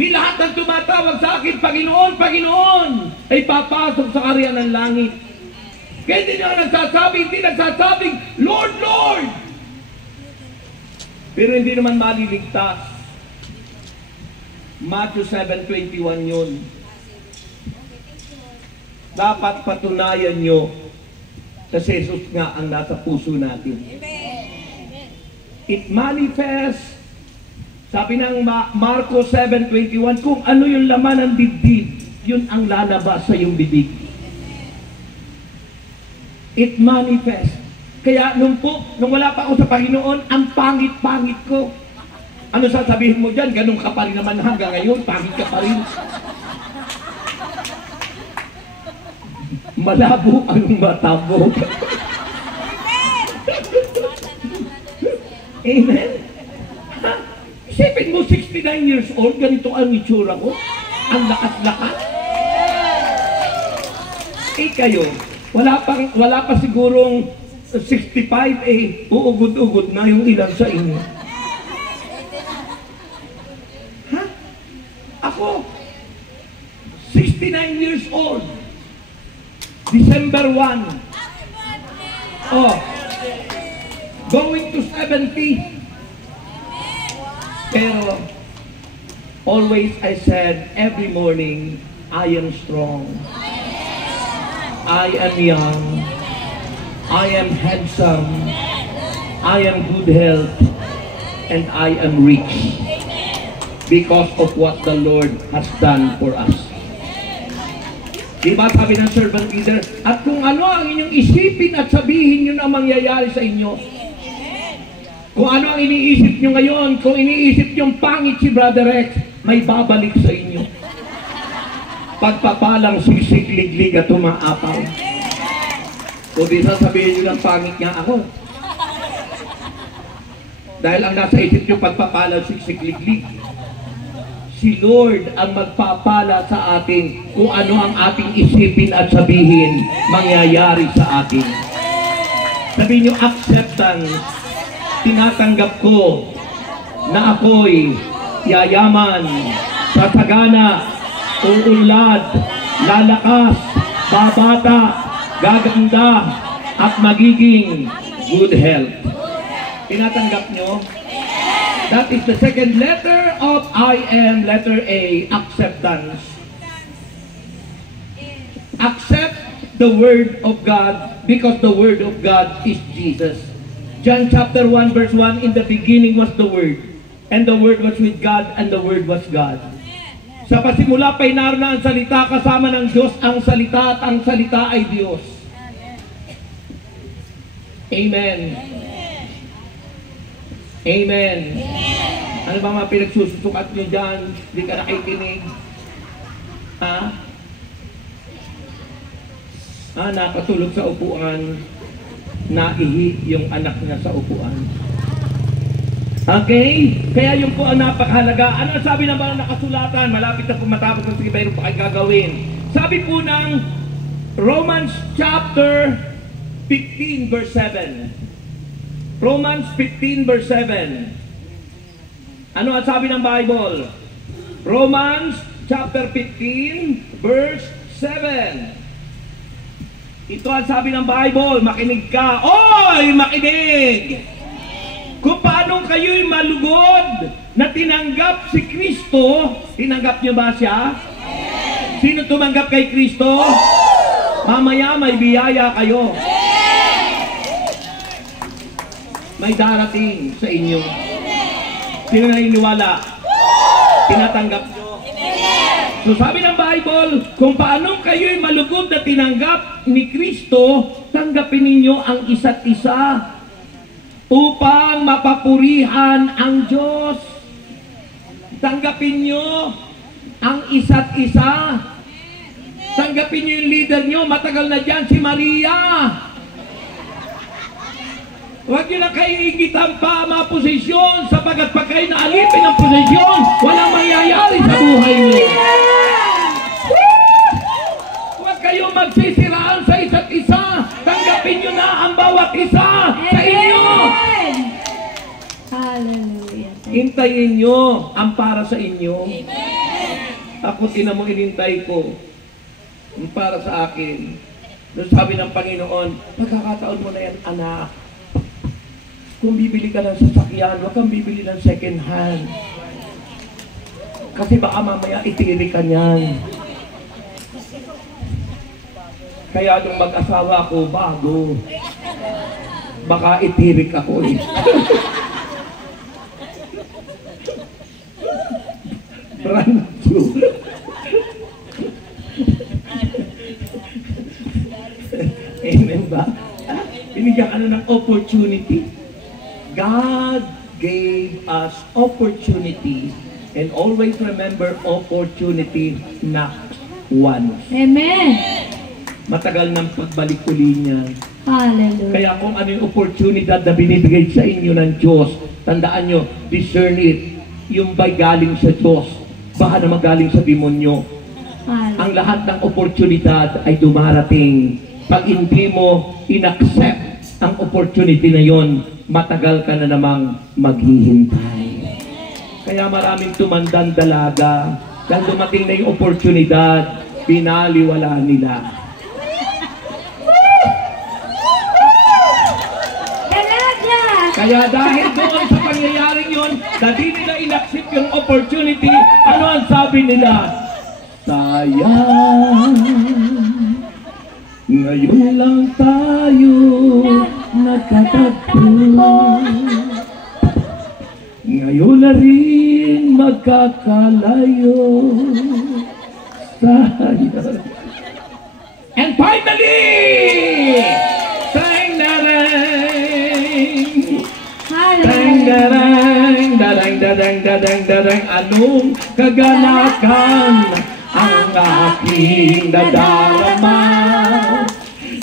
Di lahat ng tumatawag sa akin, Panginoon, Panginoon, ay papasok sa karya ng langit. Kaya hindi nagsasabing, Lord, Lord. Pero hindi naman maliligtas. Matthew 7:21 yun. Dapat patunayan nyo na si Jesus nga ang nasa puso natin. It manifests, sabi ng Marcos 7:21, kung ano yung laman ng dibdib, yun ang lalabas sa iyong bibig. It manifests. Kaya nung wala pa ako sa Panginoon, ang pangit-pangit ko. Ano sasabihin mo dyan? Ganun ka pa rin naman hanggang ngayon, pangit ka pa rin. Malabo ang mata mo. Amen? Isipin mo, 69 years old, ganito ang itsura ko. Ang lakas-lakas. Kayo, Wala pa sigurong 65 uugod-ugod na yung ilan sa inyo. Ha? Ako, 69 years old. December 1. Oh, going to 70. Pero, always I said, every morning, I am strong. I am young. I am handsome. I am good health. And I am rich. Because of what the Lord has done for us. Diba sabi ng servant leader, at kung ano ang inyong isipin at sabihin yun ang mangyayari sa inyo. Kung ano ang iniisip nyo ngayon, kung iniisip nyo pangit si Brother Rex, may babalik sa inyo. Pagpapalang sisikliglig at umaapaw. O di sasabihin nyo ng pangit nga ako. Dahil ang nasa isip nyo pagpapalang sisikliglig. Si Lord ang magpapala sa atin kung ano ang ating isipin at sabihin mangyayari sa atin. Sabihin nyo, acceptance. Tinatanggap ko na ako'y yayaman, tatagana, uunlad, lalakas, babata, gaganda, at magiging good health. Tinatanggap nyo? That is the second letter of I am, letter A, acceptance. Accept the Word of God because the Word of God is Jesus. John chapter 1 verse 1, in the beginning was the Word, and the Word was with God, and the Word was God. Sa pasimula pa'y naroon na ang salita, kasama ng Diyos ang salita, at ang salita ay Diyos. Amen. Amen. Ano ba mga pinagsusukat nyo dyan? Hindi ka nakikinig? Ha? Nakatulog sa upuan, naihi yung anak niya sa upuan. Okay? Kaya yung po ang napakahalaga. Ano ang sabi ng mga nakasulatan? Malapit na po matapos ng sige, mayroon pa kayo gagawin. Sabi po ng Romans chapter 15 verse 7. Romans 15 verse 7. Ano ang sabi ng Bible? Romans chapter 15 verse 7. Ito ang sabi ng Bible, makinig ka. Oy, makinig! Kung paano kayo'y malugod na tinanggap si Kristo, tinanggap niyo ba siya? Sino tumanggap kay Kristo? Mamaya may biyaya kayo. May darating sa inyo. Sino naniniwala? Tinatanggap nyo. So sabi ng Bible, kung paano kayo'y malugod na tinanggap ni Kristo, tanggapin ninyo ang isa't isa upang mapapurihan ang Diyos. Tanggapin nyo ang isa't isa. Tanggapin nyo yung leader nyo. Matagal na dyan si Maria. Huwag nyo na kayo igitan pa mga posisyon sapagat pag kayo naalipin ang posisyon, walang mangyayari sa buhay nyo. Huwag kayo magsisiraan sa isa't isa. Tanggapin nyo na ang bawat isa sa inyo. Hallelujah. Hintayin nyo ang para sa inyo. Ako tinamo inintay ko ang para sa akin. Doon sabi ng Panginoon, pagkakataon mo na yan, anak. Kung bibili ka ng sasakyan, huwag kang bibili ng second hand. Kasi baka mamaya itiri ka niyan. Kaya nung mag-asawa ko, bago. Baka itirik ako eh. Brand new. Amen ba? Binigyan ka na ng opportunity. God gave us opportunity, and always remember, opportunity knocks once. Amen. Matagal ng pagbalik uli niya. Hallelujah. Kaya kung ano yung oportunidad na binibigay sa inyo ng Diyos, tandaan nyo, discern it. Yung ba'y galing sa Diyos, baka naman galing sa demonyo. Hallelujah. Ang lahat ng oportunidad ay dumarating Pag hindi mo inaccept ang opportunity na yon, matagal ka na namang maghihintay. Kaya maraming tumandang dalaga, kaya dumating na yung oportunidad, pinaliwala nila. Dalaga! Kaya dahil doon sa pangyayaring yun, na di nila inaccept yung opportunity, ano ang sabi nila? Sayang, ngayon lang tayo nagkatagpo. Ngayon na rin magkakalayo. Sayang. And finally, darang, anong kaganakan ang aking nadarama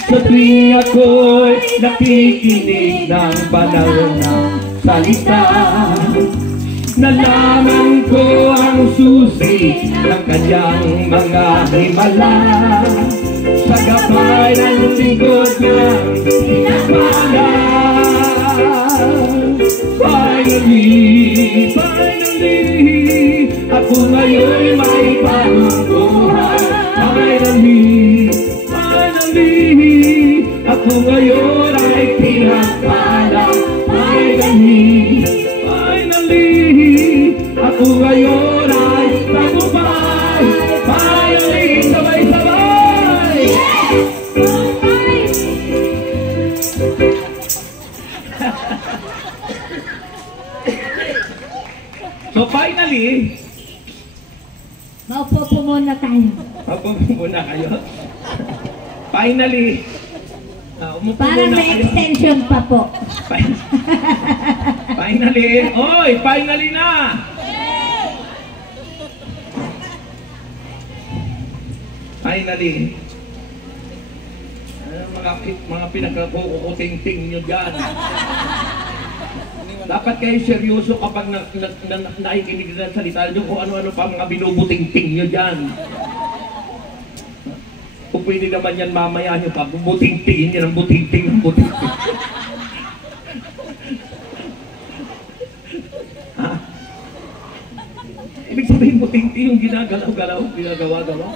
sa tuwing ako'y nakikinig ng banal na salita. Nalaman ko ang susi ng kanyang mga himala sa gabay ng lingkod ng pinapala. Finally, ako ngayon'y may bagong buhay. Finally, ako ngayon ay pinapala. Finally, ako ngayon ay tagumpay. Finally, sabay-sabay. So finally, Maupo po muna tayo. Maupo muna kayo. Finally, umupo Parang muna may kayo. extension pa po. Finally, oy, finally na! Finally, mga pinagkakukuting-ting nyo dyan. Dapat kayo seryoso kapag nakikinig na salita nyo kung ano-ano pa mga binubuting-ting nyo dyan. Kung pwede naman yan mamaya nyo pa, buting-tingin yan ang buting-ting ng buting-ting. Ha? Ibig sabihin buting-ting yung ginagalaw-galaw, ginagawa-gawa.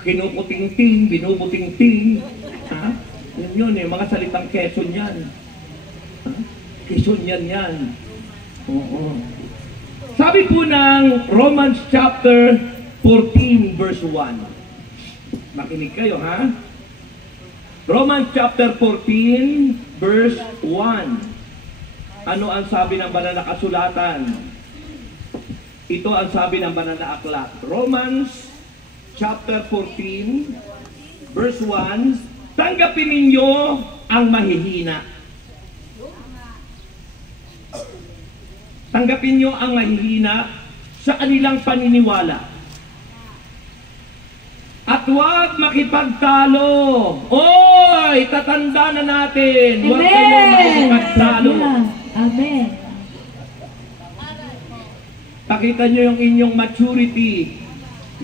Kinukuting-ting, binubuting-ting. Ha? Yun mga salitang Quezon yan. Ha? Quezon yan. Oo. Sabi po ng Romans chapter 14 verse 1. Makinig kayo, ha? Romans chapter 14 verse 1. Ano ang sabi ng banal na kasulatan? Ito ang sabi ng banal na aklat. Romans chapter 14 verse 1. Tanggapin ninyo ang mahihina. Tanggapin nyo ang mahihina sa kanilang paniniwala. At huwag makipagtalo. Oy, tatanda na natin. Huwag kayong makipagtalo. Amen. Pakita nyo yung inyong maturity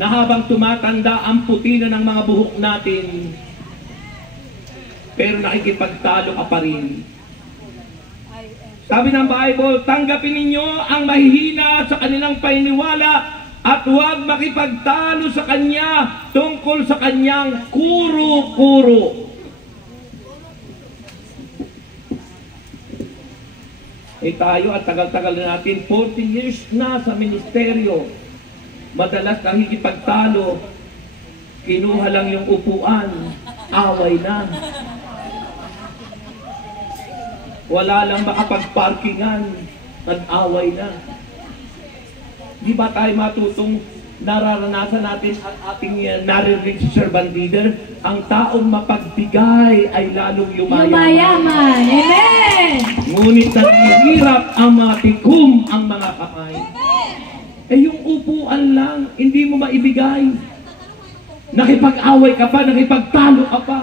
na habang tumatanda ang puti na ng mga buhok natin, pero nakikipagtalo ka pa rin. Sabi ng Bible, tanggapin ninyo ang mahihina sa kanilang paniniwala at huwag makipagtalo sa kanya tungkol sa kanyang kuro-kuro. Tayo at tagal-tagal na natin, 40 years na sa ministeryo. Madalas nakikipagtalo, kinuha lang yung upuan, away na. Wala lang makapag-parkingan, nag-away na. Di ba tayo matutong nararanasan natin at ating naririnig si servant leader? Ang taong mapagbigay ay lalong yumayaman. Yumayaman. Amen! Ngunit naghihirap ang mga tikom ang mga kamay. Yung upuan lang, hindi mo maibigay. Nakipag-away ka pa, nakipagtalo ka pa.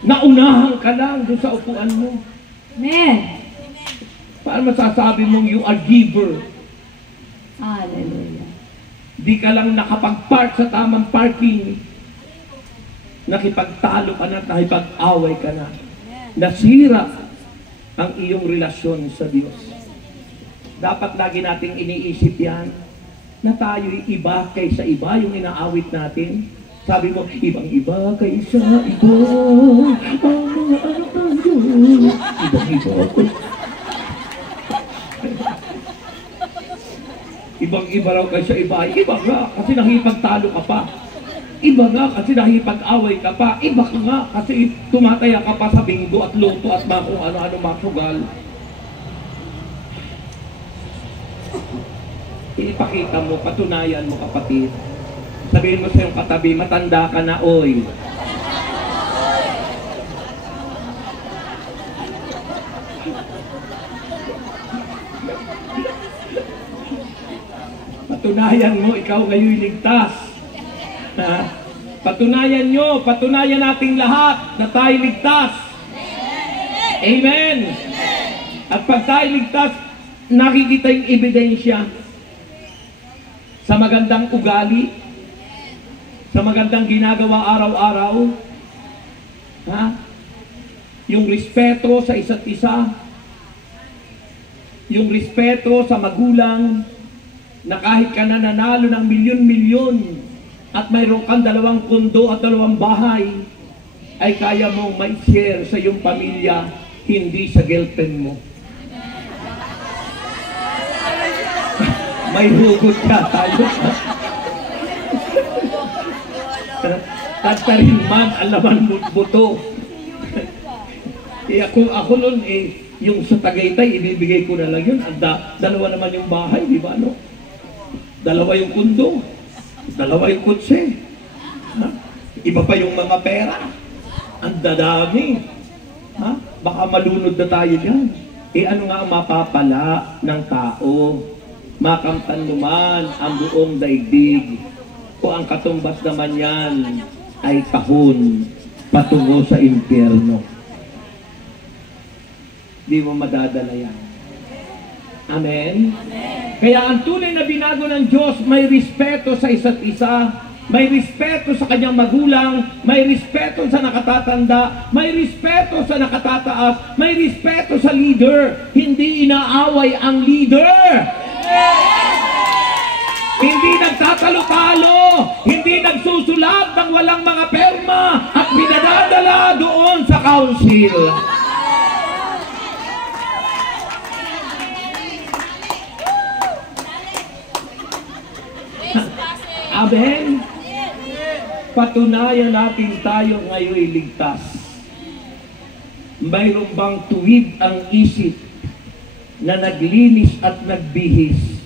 Naunahan ka lang doon sa upuan mo. Amen. Paano masasabi mong you are giver? Hallelujah. Di ka lang nakapag-park sa tamang parking. Nakipagtalo ka na, nakipag-away ka na. Nasira ang iyong relasyon sa Diyos. Dapat lagi nating iniisip yan na tayo'y iba kaysa iba yung inaawit natin. Sabi mo, ibang-iba kaysa iba. Ang mga anak ng Diyos. Ibang-iba ako. Ibang-iba raw kaysa iba. Iba nga kasi nakipagtalo ka pa. Iba nga kasi nakipag-away ka pa. Iba ka nga kasi tumataya ka pa sa bingo at loto at mga kung ano-ano masugal. Ipakita mo, patunayan mo kapatid. Sabihin mo sa iyong katabi, matanda ka na, oy. Patunayan mo, ikaw ngayon ligtas. Ha? Patunayan nating lahat na tayo ligtas. Amen. At pag tayo ligtas, nakikita yung ebidensya sa magandang ugali, sa magandang ginagawa araw-araw, ha? Yung respeto sa isa't isa, yung respeto sa magulang, na kahit ka na nanalo ng milyon-milyon at mayroon kang 2 kondo at 2 bahay, ay kaya mong may share sa iyong pamilya, hindi sa girlfriend mo. May hugot ka tayo. Tagtarin man, alaman mo buto. Ako nun, yung sa Tagaytay, ibibigay ko na lang yun. Dalawa naman yung bahay, di ba, no? 2 yung kundo. 2 yung kutse. Ha? Iba pa yung mga pera. Ang dadami. Ha? Baka malunod na tayo dyan. Ano nga ang mapapala ng tao? Makamtan naman ang buong daigdig. O ang katumbas naman yan ay kahon patungo sa impyerno. Di mo madadala yan. Amen? Amen? Kaya ang tunay na binago ng Diyos, may respeto sa isa't isa, may respeto sa kanyang magulang, may respeto sa nakatatanda, may respeto sa nakatataas, may respeto sa leader. Hindi inaaway ang leader. Hindi nagtatalo-talo, hindi nagsusulat ng walang mga perma at pinadadala doon sa council. Amen? Patunayan natin tayo ngayon ligtas. Mayroon bang tuwid ang isip na naglinis at nagbihis?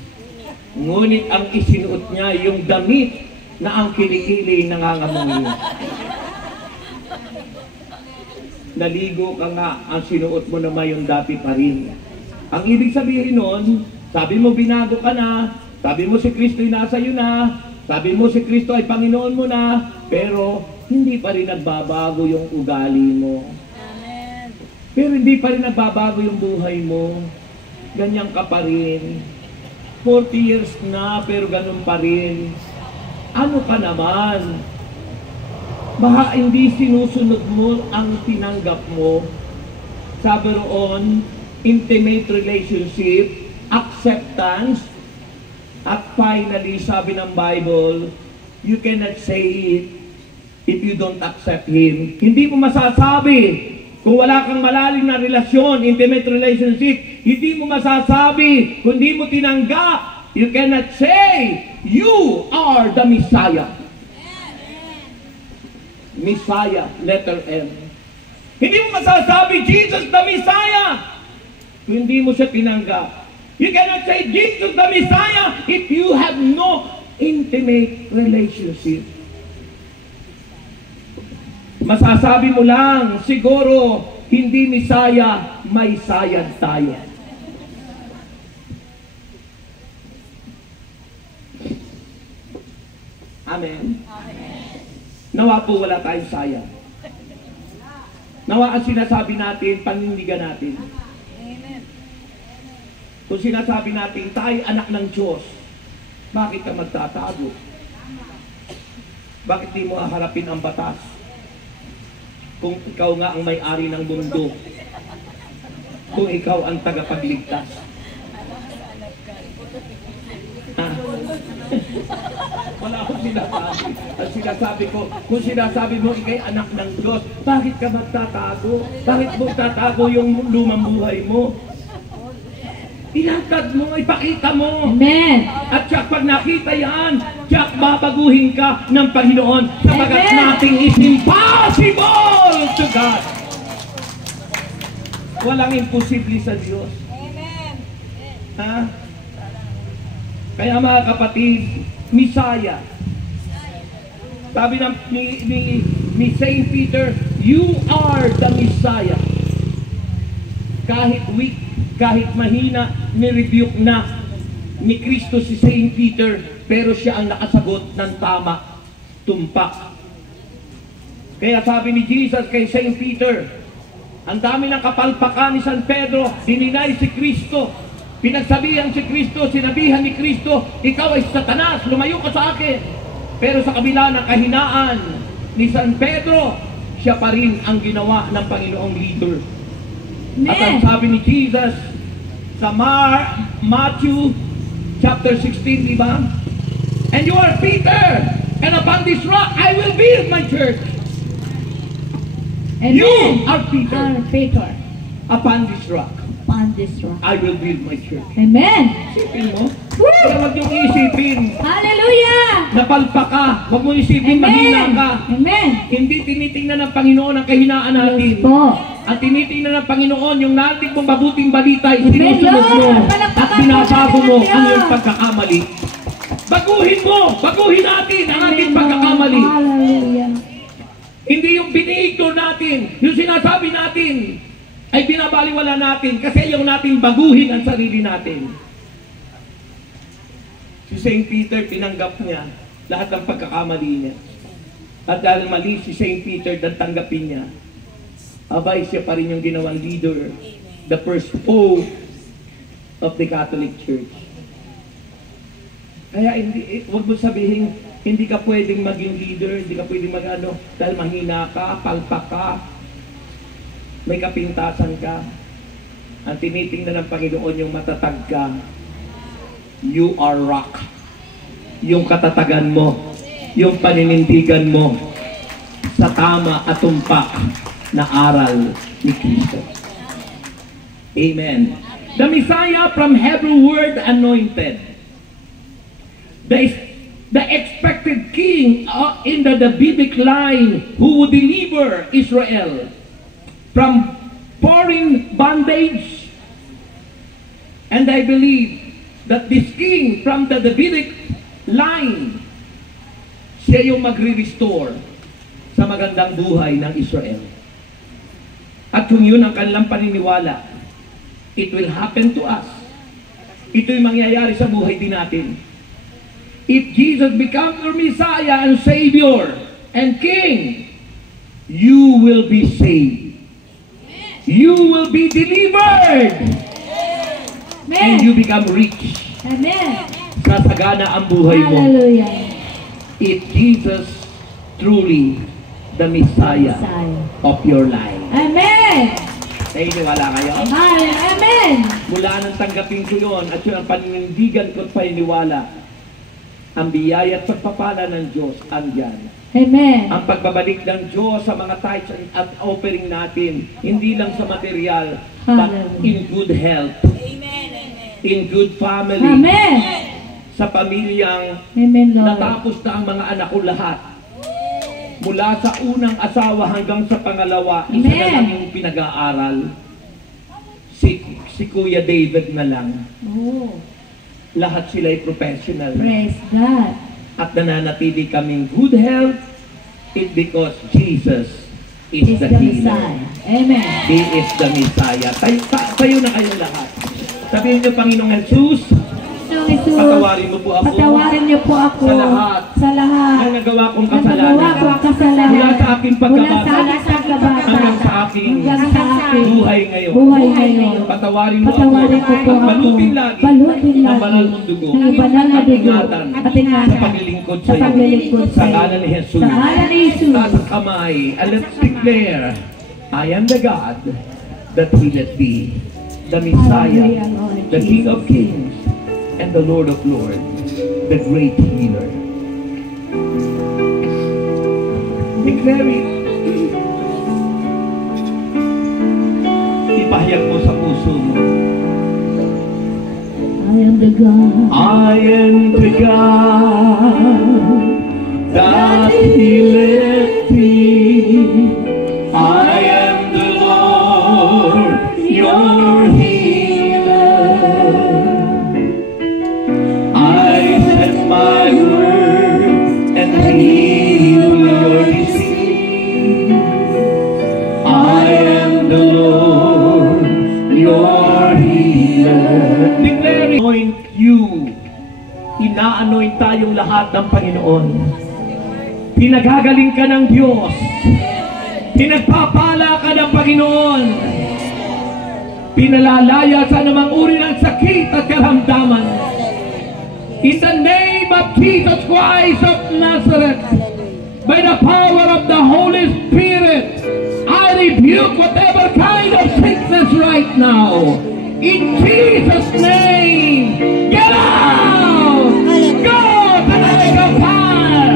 Ngunit ang isinuot niya yung damit na ang kilikili nangangamoy. Naligo ka nga, ang sinuot mo naman yung dati pa rin. Ang ibig sabihin nun, sabi mo binago ka na, sabi mo si Kristo'y nasa iyo na, sabi mo si Kristo ay Panginoon mo na, pero hindi pa rin nagbabago yung ugali mo. Amen. Pero hindi pa rin nagbabago yung buhay mo. Ganyan ka pa rin. 40 years na, pero ganun pa rin. Ano ka naman? Baka hindi sinusunod mo ang tinanggap mo. Sabi roon, intimate relationship, acceptance, at finally, sabi ng Bible, you cannot say it if you don't accept Him. Hindi mo masasabi kung wala kang malalim na relasyon, intimate relationship. Hindi mo masasabi kung hindi mo tinanggap. You cannot say, you are the Messiah. Messiah, letter M. Hindi mo masasabi, Jesus the Messiah, kung hindi mo siya tinanggap. You cannot say Jesus the Messiah if you have no intimate relationship. Masasabi mo lang, siguro, hindi Messiah, may sayad tayo. Amen? Nawa po wala tayong sayad. Nawa ang sinasabi natin, panindigan natin. Kung sinasabi natin, tayo anak ng Diyos, bakit ka magtatago? Bakit di mo haharapin ang batas? Kung ikaw nga ang may-ari ng mundo, kung ikaw ang tagapagligtas. Wala akong sinasabi. Ang sinasabi ko, kung sinasabi mo ikay anak ng Diyos, bakit ka magtatago? Bakit mo tatago yung lumang buhay mo? Ilantad mo, ipakita mo. Amen. At siya pag nakita yan, siya babaguhin ka ng Panginoon sapagat Amen. nating is impossible to God. Walang imposible sa Diyos. Amen. Ha? Kaya mga kapatid, Messiah. Sabi ni Saint Peter, you are the Messiah. Kahit weak, kahit mahina, ni-rebuke na ni Kristo si Saint Peter, pero siya ang nakasagot ng tama, tumpak. Kaya sabi ni Jesus kay Saint Peter, ang dami ng kapalpakan ni San Pedro, dininay si Kristo. Pinagsabihan si Kristo, sinabihan ni Kristo, ikaw ay Satanas, lumayo ka sa akin. Pero sa kabila ng kahinaan ni San Pedro, siya pa rin ang ginawa ng Panginoong leader. At ang sabi ni Jesus sa Matthew chapter 16, di ba? And you are Peter, and upon this rock I will build my church. Amen. You are Peter. Peter. Upon this rock Upon this rock. I will build my church. Amen. Isipin mo? Kaya huwag niyong isipin Hallelujah. napalpa ka. Huwag mo isipin mahina ka. Amen. Hindi tinitingnan ng Panginoon ang kahinaan natin. Yes po. Ang tinitingnan ng Panginoon, yung natin mong mabuting balita, Amen, sinusunod mo Lord. at Palakpakan binabago natin mo ang ang iyong Diyos. pagkakamali. Baguhin mo! Baguhin natin ang ating Amen, pagkakamali. Lord. Hallelujah. Hindi yung bini-ignore natin, yung sinasabi natin, ay binabaliwala natin kasi yung natin baguhin ang sarili natin. Si St. Peter, tinanggap niya lahat ng pagkakamali niya. At dahil mali si St. Peter, tanggapin niya. Abay, siya pa rin yung ginawang leader, the first pope of the Catholic Church. Kaya huwag mo sabihin, hindi ka pwedeng maging leader, hindi ka pwedeng mag-ano, dahil mahina ka, palpak ka, may kapintasan ka. Ang tinitingnan ng Panginoon yung matatag ka. You are rock. Yung katatagan mo, yung paninindigan mo sa tama at tumpak na aral ni Kristo. Amen. The Messiah from Hebrew word anointed. The expected king in the Davidic line who would deliver Israel from foreign bondage. And I believe that this king from the Davidic line, siya yung magre-restore sa magandang buhay ng Israel. At kung yun ang kanilang paniniwala, it will happen to us. Ito'y mangyayari sa buhay din natin. If Jesus becomes your Messiah and Savior and King, you will be saved. You will be delivered. Amen. And you become rich. Amen. Sasagana ang buhay mo. Hallelujah. If Jesus truly the Messiah of your life. Amen. Naniniwala kayo? Amen. Mula nang tanggapin ko yun at yun ang paninindigan ko at paniniwala, ang biyaya at pagpapala ng Diyos andyan. Amen. Ang pagbabalik ng Diyos sa mga tithes at offering natin, hindi lang sa material, but in good health, Amen. Amen. in good family, Amen. sa pamilyang Amen, Lord. natapos na ang mga anak ko lahat. Mula sa unang asawa hanggang sa pangalawa, isa na Amen. lang yung pinag-aaral. Si Kuya David na lang. Oh, Lahat sila'y professional. praise God. At nananatili kaming good health, it's because Jesus is Is the the healer. Messiah. Amen. He is the Messiah. Tayo na kayo lahat. Sabihin niyo, Panginoong Jesus, So, Patawarin mo po ako. Patawarin niyo po ako. Sa lahat. Sa lahat. Ang nagawa kong Nagawa kasalanan. ko ang kasalanan. Mula sa aking Mula sa pagkabata. aking pagkabata. Hanggang sa aking Hanggang sa aking buhay ngayon. buhay ngayon. Patawarin mo Patawarin ako. ko po At ako. balutin lagi. Balutin Ang lagi. banal mong dugo. Ng banal na At dugo. ingatan. At ingatan. Sa paglilingkod Sa sa iyo. paglilingkod Sa sa iyo. ngalan ni Jesus. Sa ngalan ni Jesus. Taas ang kamay. And let's declare, I am the God that healeth thee, the Messiah, the King of Kings, and the Lord of Lords, the great healer. Declare it. Ipahayag mo sa puso mo. I am the God. I am the God that healeth thee. I am the Lord, your healer. I send my word and heal your disease. I am the Lord, your healer. Declare, anoint you. Ina-anoint tayong lahat ng Panginoon. Pinagagaling ka ng Diyos. Pinagpapala ka ng Panginoon. Pinalalaya sa namang uri ng sakit at karamdaman. In the name of Jesus Christ of Nazareth, by the power of the Holy Spirit, I rebuke whatever kind of sickness right now. In Jesus' name, get out! Go to the lake of fire!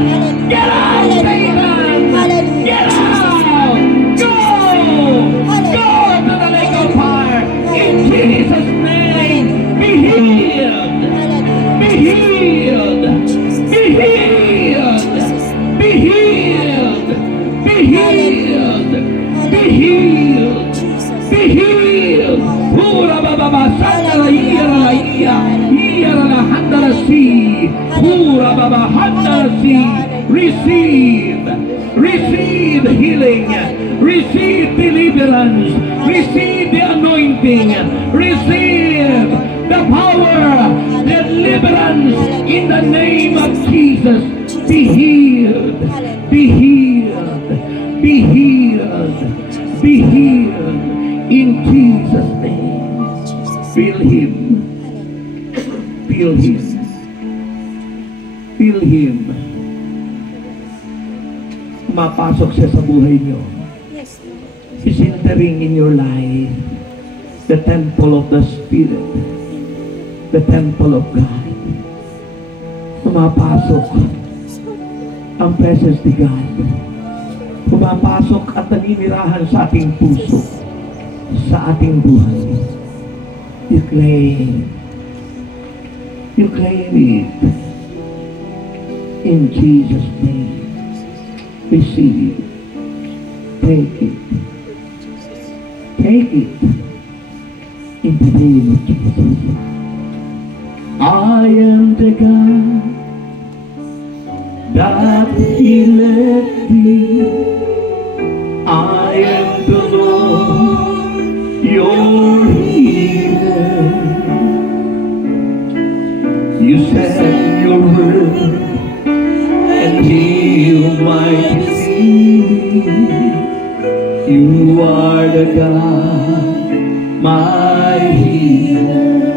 Get out, Satan! Get out! Go! Go to the lake of fire! In Jesus' name, be healed! Be healed! Be healed! Be healed! Be healed! Be healed! Be healed! Pura baba sandala ira la handala si. Pura baba handala si. Receive healing, receive deliverance, receive the anointing, receive the power, deliverance in the name of Jesus. Be healed, be healed, be healed, be healed in Jesus' name. Feel Him, feel Him, feel Him. Mapasok siya sa buhay niyo. He's entering in your life. The temple of the Spirit. The temple of God. Pumapasok ang presence ni God. Pumapasok at naninirahan sa ating puso, sa ating buhay. You claim it. In Jesus' name. Receive it. Take it. Take it. In the name of Jesus. I am the God that healeth thee. I am the Lord, your healer. You said in your word, and heal my disease. You are the God, my healer.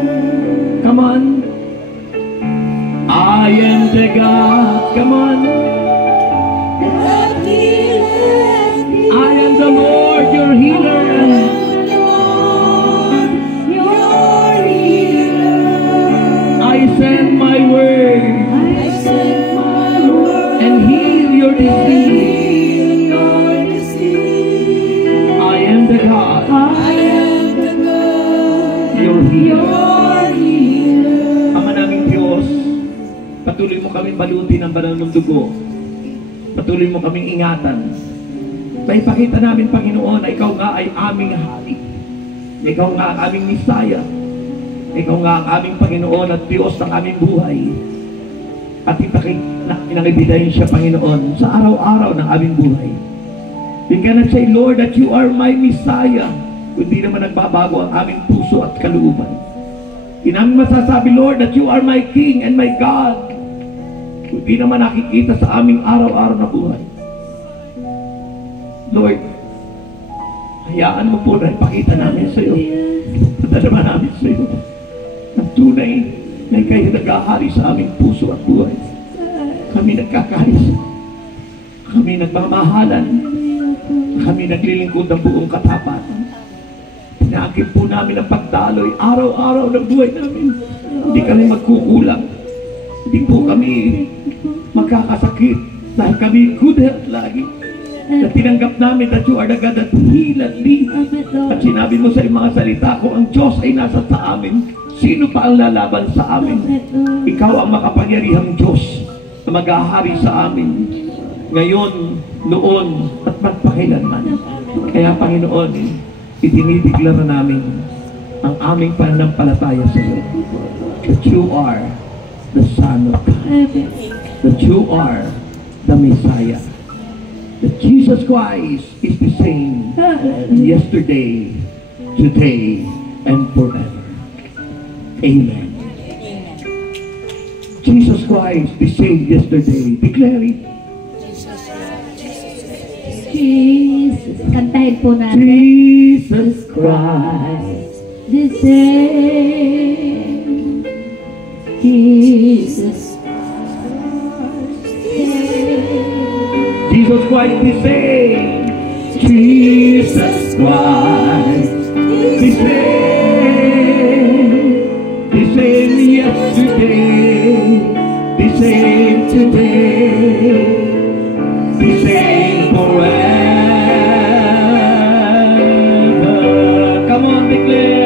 Come on. I am the God. Come on. I am the Lord, your healer. I send my word and heal your disease. I am the God, your healer. Ama naming Diyos, patuloy mo kaming balutin ng banal mong dugo. Patuloy mo kaming ingatan. Maipakita namin, Panginoon, na Ikaw nga ay aming hari. Ikaw nga ang aming Messiah. Ikaw nga ang aming Panginoon at Diyos ng aming buhay. At inakibidahin siya, Panginoon, sa araw-araw ng aming buhay. We cannot say, Lord, that you are my Messiah, kundi naman nagbabago ang aming puso at kalooban. Di namin masasabi, Lord, that you are my King and my God. Kung di naman nakikita sa aming araw-araw na buhay. Lord, hayaan mo po na ipakita namin sa iyo. Padalama namin sa iyo. Ang tunay na kayo naghahari sa aming puso at buhay. Kami nagkakahis. Kami nagmamahalan. Kami naglilingkod ng buong katapatan. Pinaakit po namin ang pagdaloy araw-araw ng buhay namin. Hindi kami magkukulang. Hindi po kami magkakasakit. Dahil kami good health lagi. Na tinanggap namin that you are the God that healed me. At sinabi mo sa mga salita ko, ang Diyos ay nasa sa amin. Sino pa ang lalaban sa amin? Ikaw ang makapangyarihang Diyos na maghahari sa amin. Ngayon, noon, at magpakailanman. Kaya Panginoon, itinideklara namin ang aming pananampalataya sa iyo. That you are the Son of God. That you are the Messiah. That Jesus Christ is the same yesterday, today, and forever. Amen. Jesus Christ the same yesterday. Declare it. Jesus. Kantahin po natin. Jesus Christ The same. Jesus. Jesus Christ the same. Jesus Christ the same. The same yesterday. The same today. The same forever. Come on, declare.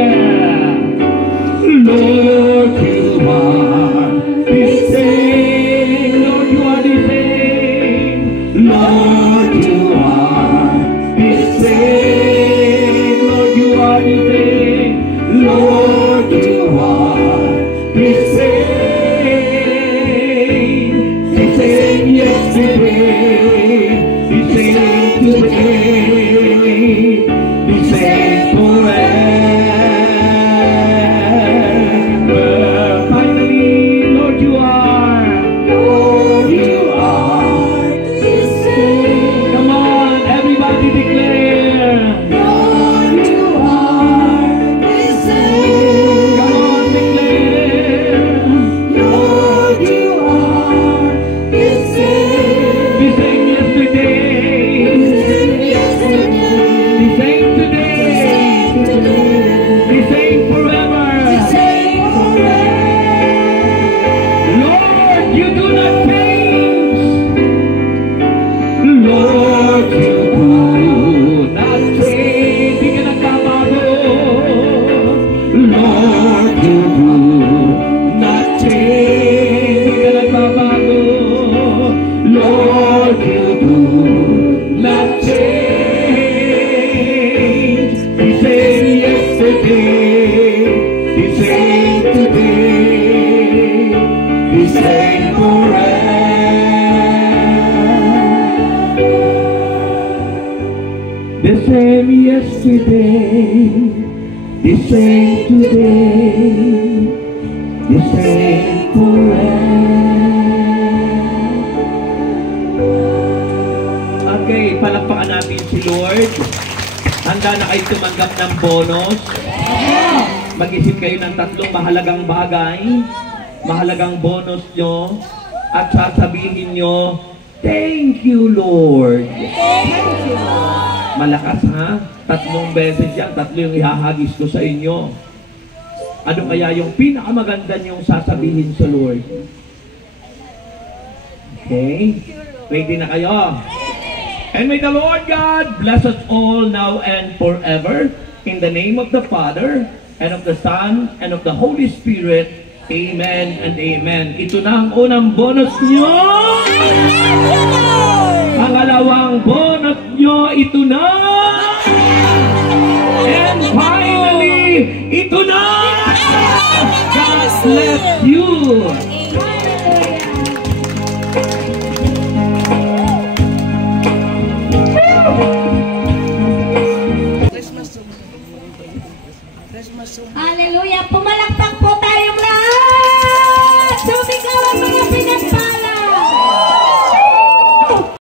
Lord, you are the same. Lord, you are the same. Lord, you are the same. Lord, you are the same. Lord, you are the same. The same yesterday, the same today, the same forever. Finally, Lord, you are. Lord, you are the same. Come on, everybody declare. Lord, you are the same. Come on, declare. Lord, you are the same. The same yesterday. The same yesterday. The same today. The same forever. The same forever. Lord, you do not change. Lord, you do not change. Di ka nagbabago. Lord, you do not change. Di ka nagbabago. Lord, you do not change. The same yesterday, the same today, the same forever. The same yesterday, the same today, the same forever. Okay, palakpakan natin si Lord. Handa na kayo tumanggap ng bonus. Mag-isip kayo ng tatlong mahalagang bagay, mahalagang bonus nyo, at sasabihin nyo, thank you, Lord. Malakas, ha? 3 beses yan, 3 yung ihahagis ko sa inyo. Ano kaya yung pinakamaganda nyong sasabihin sa Lord? Okay? Ready na kayo? And may the Lord God bless us all now and forever. In the name of the Father, and of the Son, and of the Holy Spirit. Amen and amen. Ito na ang unang bonus nyo. Pangalawang bonus nyo, ito na. And finally, ito na. God bless you.